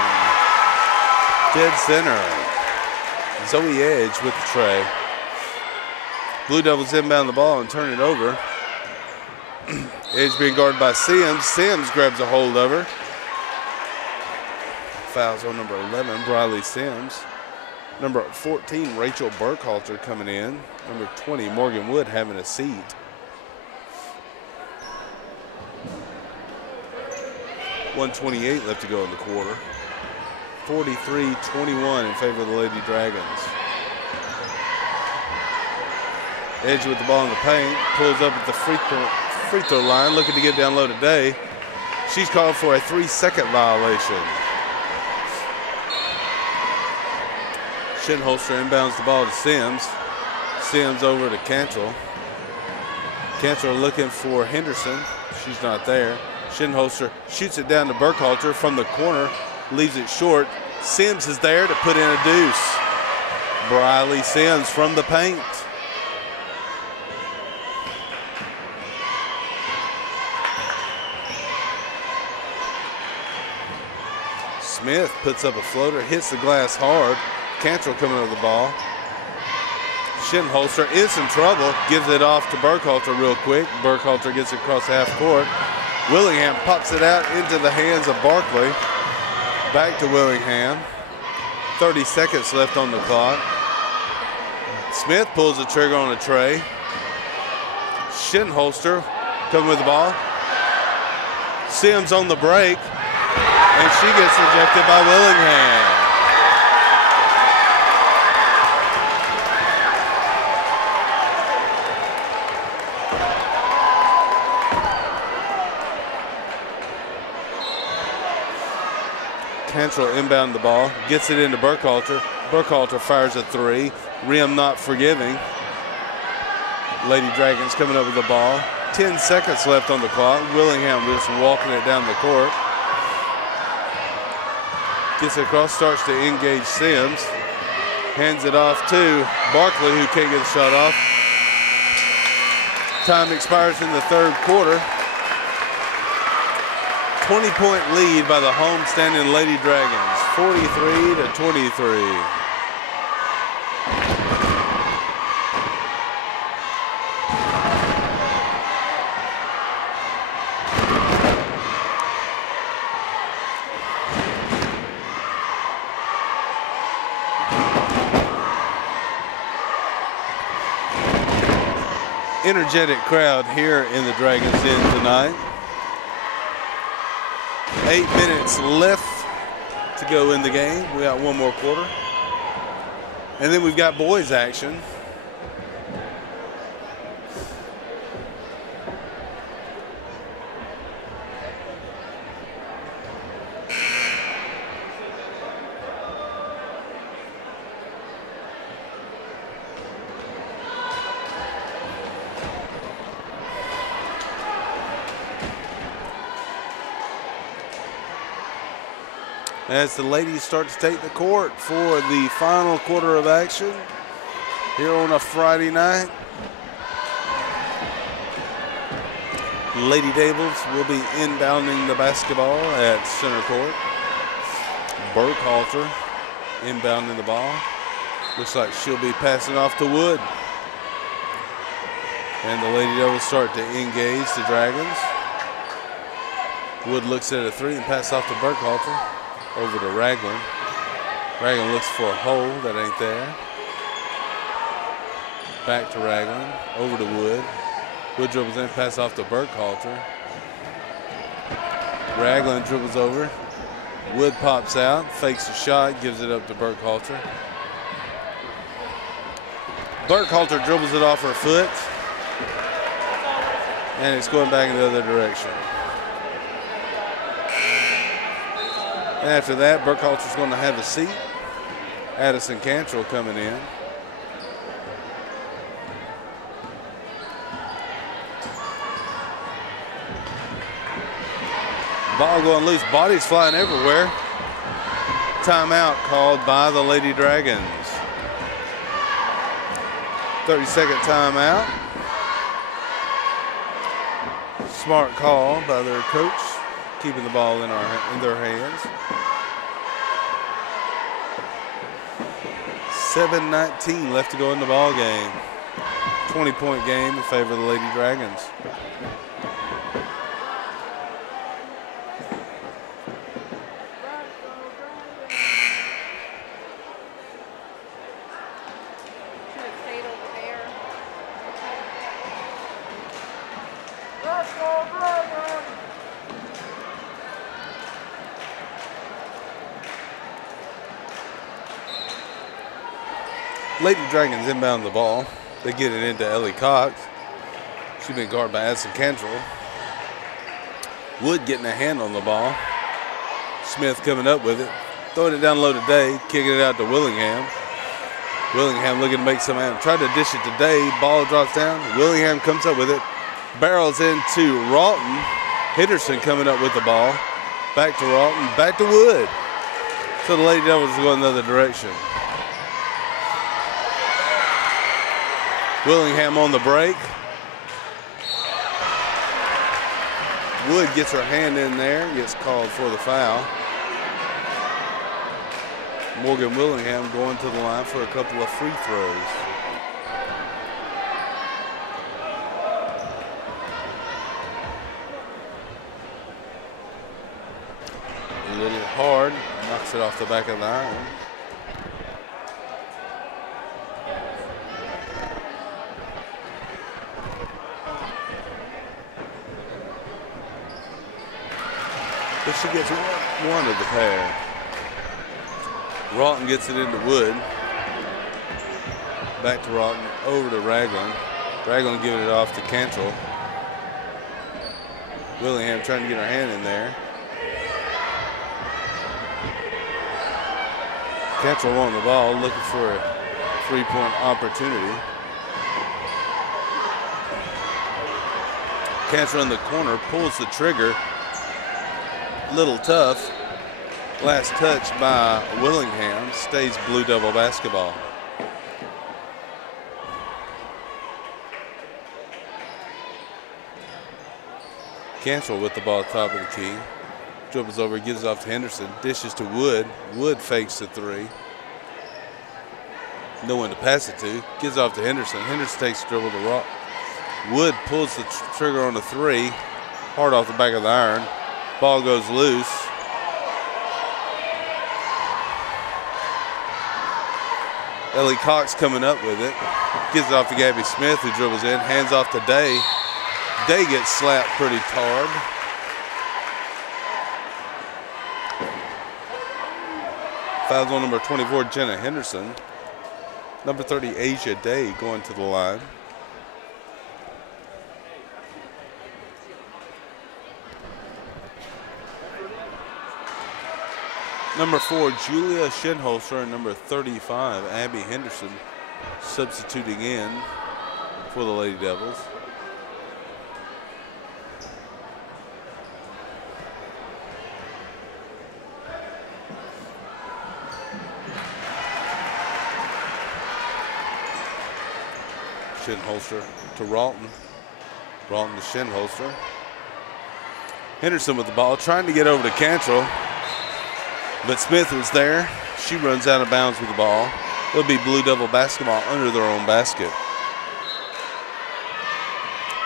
Dead center. Zoe Edge with the tray. Blue Devils inbound the ball and turn it over. Edge being guarded by Sims. Sims grabs a hold of her. Fouls on number 11, Briley Sims. Number 14, Rachel Burkhalter coming in. Number 20, Morgan Wood having a seat. .128 left to go in the quarter. 43-21 in favor of the Lady Dragons. Edge with the ball in the paint, pulls up at the free throw line, looking to get down low today. She's called for a 3-second violation. Shinholster inbounds the ball to Sims. Sims over to Cantrell. Cantrell looking for Henderson. She's not there. Shinholster shoots it down to Burkhalter from the corner, leaves it short. Sims is there to put in a deuce. Briley Sims from the paint. Smith puts up a floater, hits the glass hard. Cantrell coming over the ball. Shinholster in some trouble, gives it off to Burkhalter real quick. Burkhalter gets it across half court. Willingham pops it out into the hands of Barkley. Back to Willingham. 30 seconds left on the clock. Smith pulls the trigger on a tray. Shinholster coming with the ball. Sims on the break. And she gets rejected by Willingham. Cantrell inbound the ball, gets it into Burkhalter. Burkhalter fires a three. Rim not forgiving. Lady Dragons coming up with the ball. 10 seconds left on the clock. Willingham just walking it down the court. Gets it across, starts to engage Sims. Hands it off to Barkley, who can't get the shot off. Time expires in the third quarter. 20-point lead by the home-standing Lady Dragons, 43-23. energetic crowd here in the Dragons Den tonight. 8 minutes left to go in the game. We got one more quarter. And then we've got boys action. As the ladies start to take the court for the final quarter of action here on a Friday night. Lady Devils will be inbounding the basketball at center court. Burkhalter inbounding the ball. Looks like she'll be passing off to Wood. And the Lady Devils start to engage the Dragons. Wood looks at a three and passes off to Burkhalter. Over to Ragland. Ragland looks for a hole that ain't there. Back to Ragland. Over to Wood. Wood dribbles in, pass off to Burkhalter. Ragland dribbles over. Wood pops out, fakes a shot, gives it up to Burkhalter. Burkhalter dribbles it off her foot. And it's going back in the other direction. After that, Burkhalter's going to have a seat. Addison Cantrell coming in. Ball going loose, bodies flying everywhere. Timeout called by the Lady Dragons. 30-second timeout. Smart call by their coach, keeping the ball in their hands. 7:19 left to go in the ball game. 20-point game in favor of the Lady Dragons. Lady Dragons inbound the ball. They get it into Ellie Cox. She's been guarded by Addison Cantrell. Wood getting a hand on the ball. Smith coming up with it. Throwing it down low to Day. Kicking it out to Willingham. Willingham looking to make some out. Tried to dish it to Day. Ball drops down. Willingham comes up with it. Barrels into Rawton. Henderson coming up with the ball. Back to Rawton. Back to Wood. So the Lady Devils are going another direction. Willingham on the break. Wood gets her hand in there, gets called for the foul. Morgan Willingham going to the line for a couple of free throws. A little hard, knocks it off the back of the iron. But she gets one of the pair. Rawton gets it into Wood. Back to Rawton, over to Ragland. Ragland giving it off to Cantrell. Willingham trying to get her hand in there. Cantrell on the ball, looking for a three-point opportunity. Cantrell in the corner, pulls the trigger. Little tough. Last touch by Willingham. Stays Blue Devil basketball. Cantrell with the ball at the top of the key. Dribbles over, gives it off to Henderson. Dishes to Wood. Wood fakes the three. No one to pass it to. Gives it off to Henderson. Henderson takes the dribble to Rock. Wood pulls the trigger on the three. Hard off the back of the iron. Ball goes loose. Ellie Cox coming up with it. Gives it off to Gabby Smith, who dribbles in. Hands off to Day. Day gets slapped pretty hard. Fouls on number 24, Jenna Henderson. Number 30, Asia Day going to the line. Number 4, Julia Shinholster, and number 35, Abby Henderson, substituting in for the Lady Devils. Shinholster to Ralton. Ralton to Shinholster. Henderson with the ball, trying to get over to Cantrell. But Smith was there. She runs out of bounds with the ball. It'll be Blue Devil basketball under their own basket.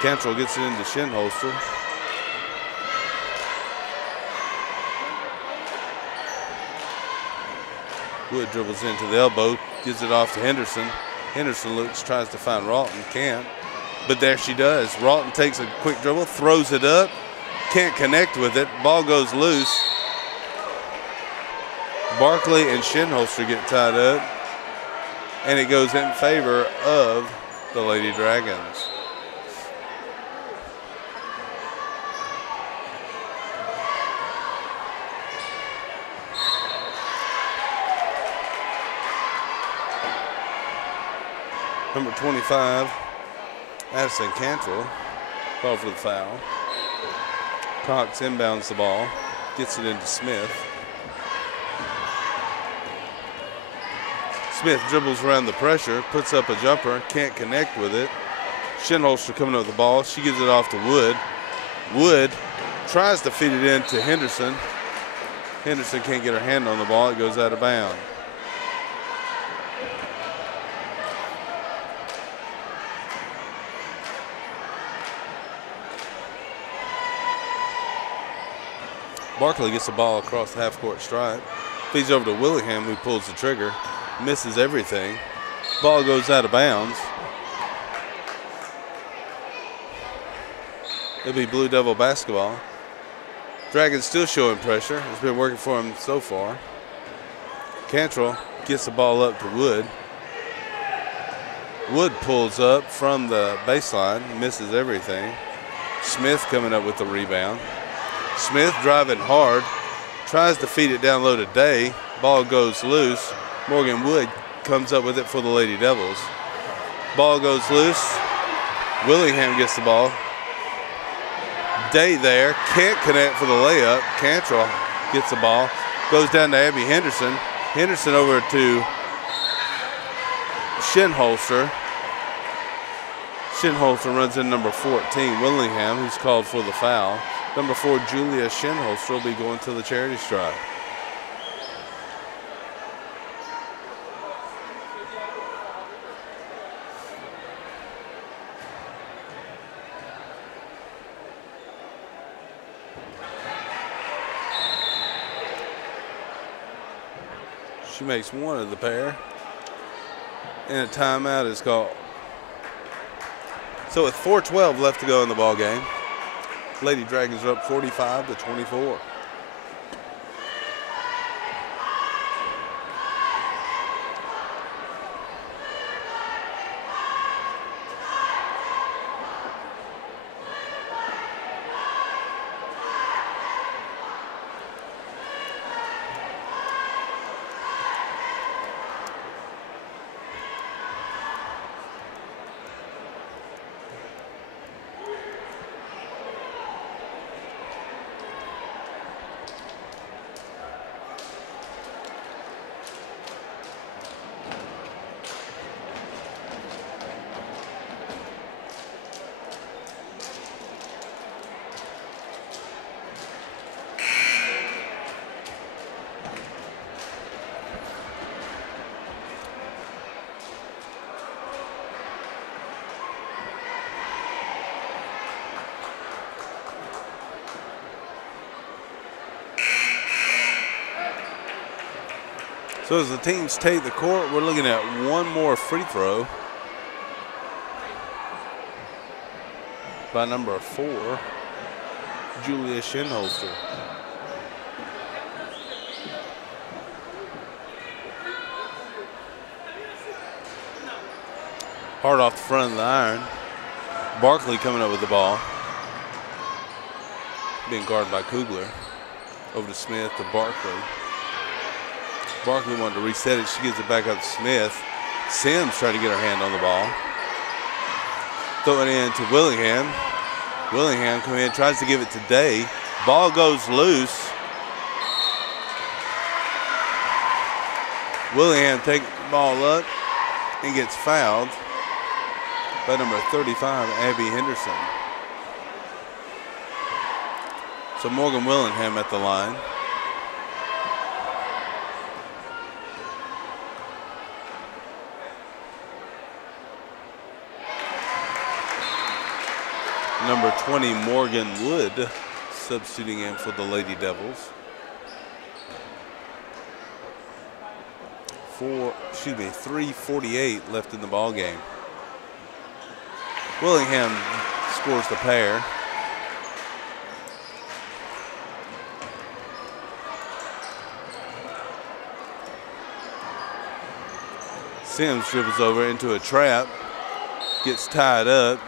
Cantrell gets it into Shinholster. Wood dribbles into the elbow, gives it off to Henderson. Henderson looks, tries to find Ralton, can't. But there she does. Ralton takes a quick dribble, throws it up, can't connect with it. Ball goes loose. Barkley and Shinholster get tied up, and it goes in favor of the Lady Dragons. Number 25, Addison Cantrell, called for the foul. Cox inbounds the ball, gets it into Smith. Smith dribbles around the pressure, puts up a jumper, can't connect with it. Shinholster coming up with the ball. She gives it off to Wood. Wood tries to feed it in to Henderson. Henderson can't get her hand on the ball. It goes out of bounds. Barkley gets the ball across the half-court stripe. Feeds over to Willingham, who pulls the trigger. Misses everything. Ball goes out of bounds. It'll be Blue Devil basketball. Dragons still showing pressure. It's been working for him so far. Cantrell gets the ball up to Wood. Wood pulls up from the baseline, misses everything. Smith coming up with the rebound. Smith driving hard, tries to feed it down low to Day. Ball goes loose. Morgan Wood comes up with it for the Lady Devils. Ball goes loose. Willingham gets the ball. Day there, can't connect for the layup. Cantrell gets the ball, goes down to Abby Henderson. Henderson over to Shinholster. Shinholster runs in number 14, Willingham, who's called for the foul. Number 4, Julia Shinholster, will be going to the charity stripe. She makes one of the pair, and a timeout is called. So with 4:12 left to go in the ball game, Lady Dragons are up 45-24. So as the teams take the court, we're looking at one more free throw by number 4, Julia Shinholster. Hard off the front of the iron. Barkley coming up with the ball. Being guarded by Kugler. Over to Smith to Barkley. Barkley wanted to reset it. She gives it back up to Smith. Sims tried to get her hand on the ball. Throw it in to Willingham. Willingham comes in, tries to give it to Day. Ball goes loose. Willingham takes the ball up and gets fouled by number 35, Abby Henderson. So Morgan Willingham at the line. Number 20, Morgan Wood, substituting in for the Lady Devils. 3:48 left in the ball game. Willingham scores the pair. Sims dribbles over into a trap, gets tied up.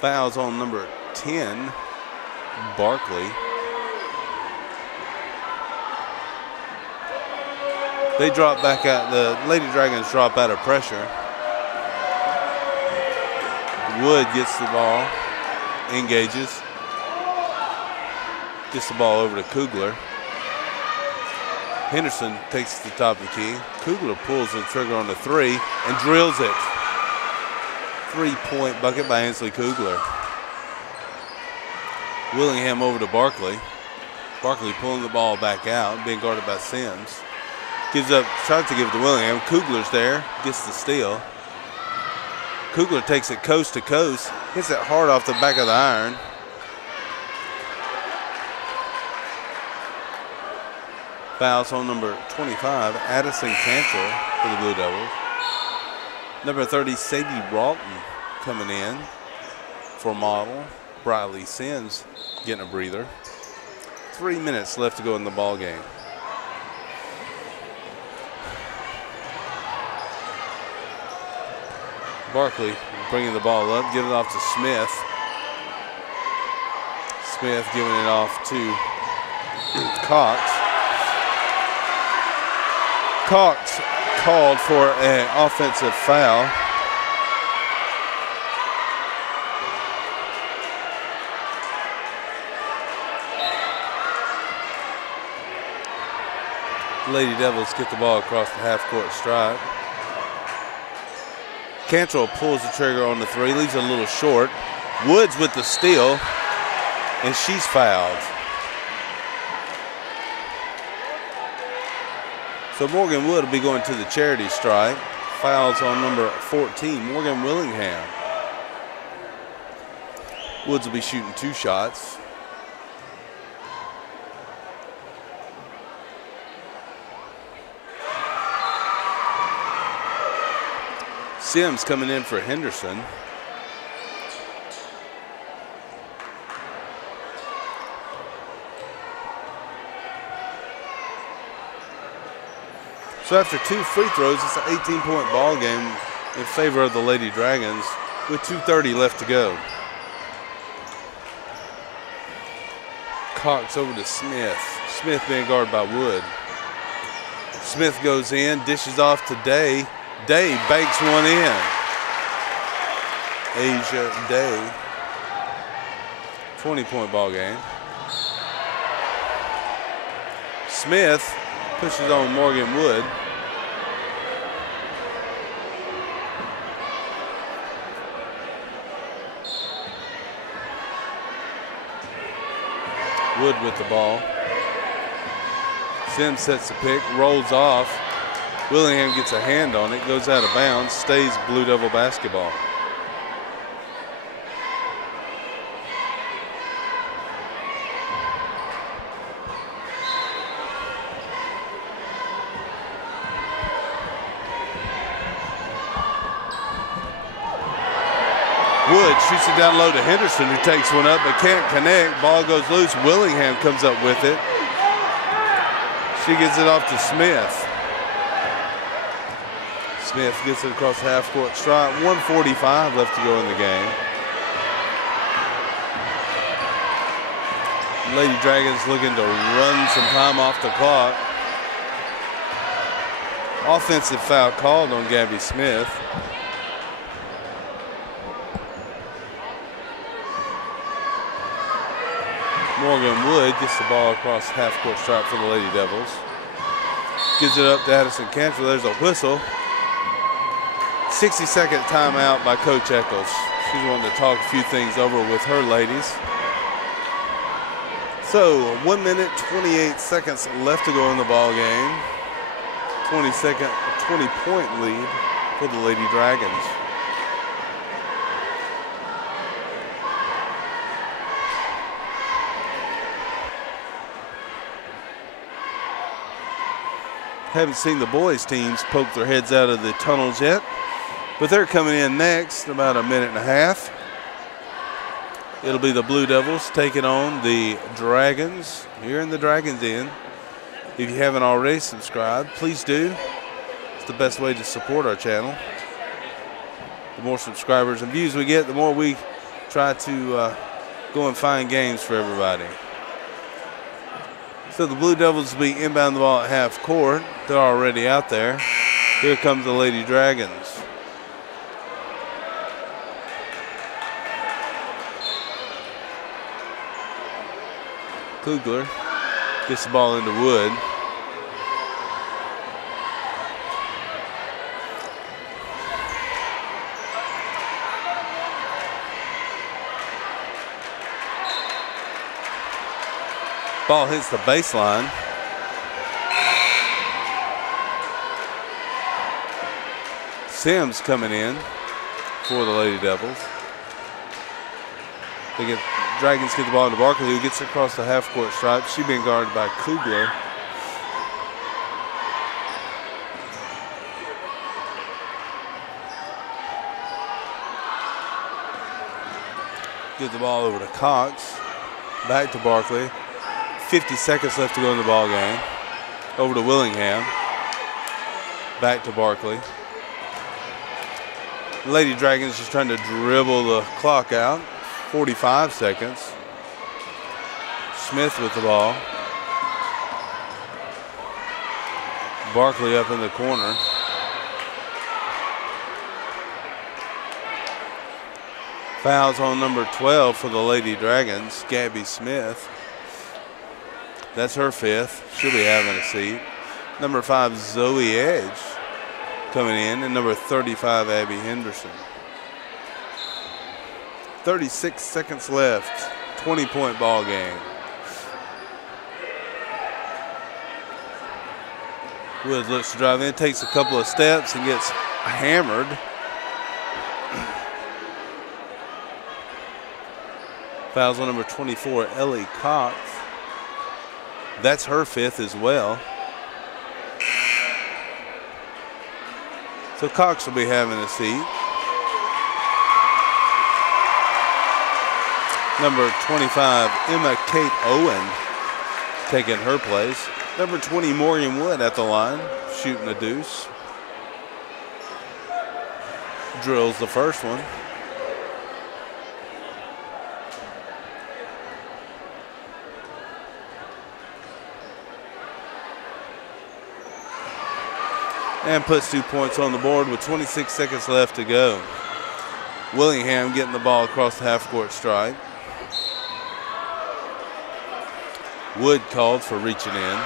Fouls on number 10, Barkley. They drop back out, the Lady Dragons drop out of pressure. Wood gets the ball, engages. Gets the ball over to Kugler. Henderson takes the top of the key. Kugler pulls the trigger on the 3 and drills it. 3-point bucket by Ainsley Kugler. Willingham over to Barkley. Barkley pulling the ball back out, being guarded by Sims. Gives up, tries to give it to Willingham. Kugler's there, gets the steal. Kugler takes it coast to coast, hits it hard off the back of the iron. Fouls on number 25, Addison Cantrell for the Blue Devils. Number 30, Sadie Rawton coming in for Model. Briley Sims getting a breather. 3 minutes left to go in the ball game. Barkley bringing the ball up, giving it off to Smith. Smith giving it off to Cox. Cox called for an offensive foul. Lady Devils get the ball across the half-court stripe. Cantrell pulls the trigger on the 3, leaves it a little short. Woods with the steal, and she's fouled. So Morgan Wood will be going to the charity stripe. Fouls on number 14, Morgan Willingham. Woods will be shooting 2 shots. Sims coming in for Henderson. So after 2 free throws, it's an 18-point ball game in favor of the Lady Dragons with 2:30 left to go. Cox over to Smith. Smith being guarded by Wood. Smith goes in, dishes off to Day. Day banks one in. Asia Day. 20-point ball game. Smith pushes on Morgan Wood. Wood with the ball. Sims sets the pick, rolls off. Willingham gets a hand on it, goes out of bounds, stays Blue Devil basketball. shoots it down low to Henderson, who takes one up but can't connect. Ball goes loose. Willingham comes up with it. She gets it off to Smith. Smith gets it across the half-court stripe. 1:45 left to go in the game. Lady Dragons looking to run some time off the clock. Offensive foul called on Gabby Smith. Morgan Wood gets the ball across half-court stripe for the Lady Devils. Gives it up to Addison Cantrell. There's a whistle. 60-second timeout by Coach Eccles. She's wanting to talk a few things over with her ladies. So 1 minute, 28 seconds left to go in the ball game. 20-point lead for the Lady Dragons. Haven't seen the boys teams poke their heads out of the tunnels yet, but they're coming in next in about a minute and a half. It'll be the Blue Devils taking on the Dragons here in the Dragons Inn. If you haven't already subscribed, please do. It's the best way to support our channel. The more subscribers and views we get, the more we try to go and find games for everybody. So the Blue Devils will be inbound the ball at half court. They're already out there. Here comes the Lady Dragons. Kugler gets the ball into Wood. Ball hits the baseline. Sims coming in for the Lady Devils. Dragons get the ball into Barkley, who gets across the half-court stripe. She's being guarded by Kugler. Get the ball over to Cox. Back to Barkley. 50 seconds left to go in the ball game. Over to Willingham. Back to Barkley. Lady Dragons just trying to dribble the clock out. 45 seconds. Smith with the ball. Barkley up in the corner. Fouls on number 12 for the Lady Dragons, Gabby Smith. That's her fifth. She'll be having a seat. Number 5, Zoe Edge coming in, and number 35, Abby Henderson. 36 seconds left. 20-point ball game. Wood looks to drive in, takes a couple of steps and gets hammered. Fouls on number 24, Ellie Cox. That's her fifth as well. So Cox will be having a seat. Number 25, Emma Kate Owen, taking her place. Number 20, Morgan Wood at the line, shooting a deuce. Drills the first one. And puts 2 points on the board with 26 seconds left to go. Willingham getting the ball across the half-court stripe. Wood called for reaching in.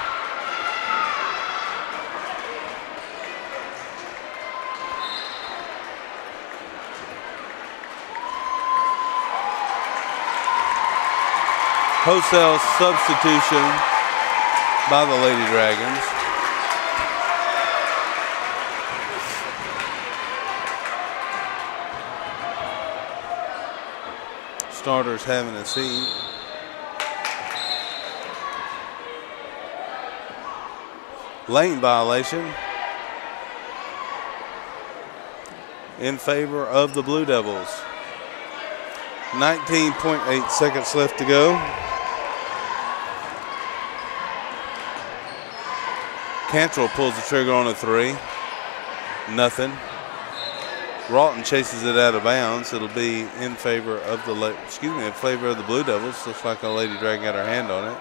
Wholesale substitution by the Lady Dragons. Starters having a seat. Lane violation in favor of the Blue Devils. 19.8 seconds left to go. Cantrell pulls the trigger on a 3. Nothing. Rawton chases it out of bounds. It'll be in favor of the Blue Devils. Looks like a Lady Dragon got her hand on it.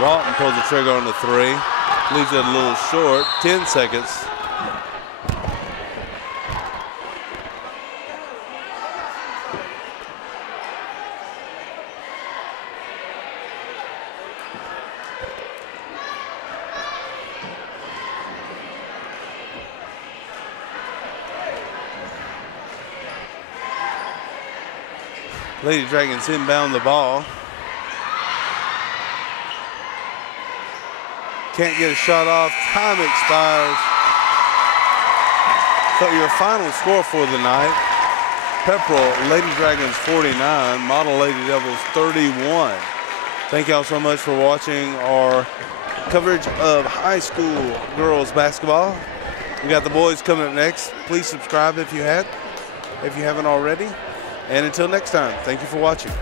Rawton pulls the trigger on the 3. Leaves it a little short. 10 seconds. Lady Dragons inbound the ball. Can't get a shot off. Time expires. So your final score for the night, Pepperell Lady Dragons 49, Model Lady Devils 31. Thank y'all so much for watching our coverage of high school girls basketball. We got the boys coming up next. Please subscribe if you haven't already. And until next time, thank you for watching.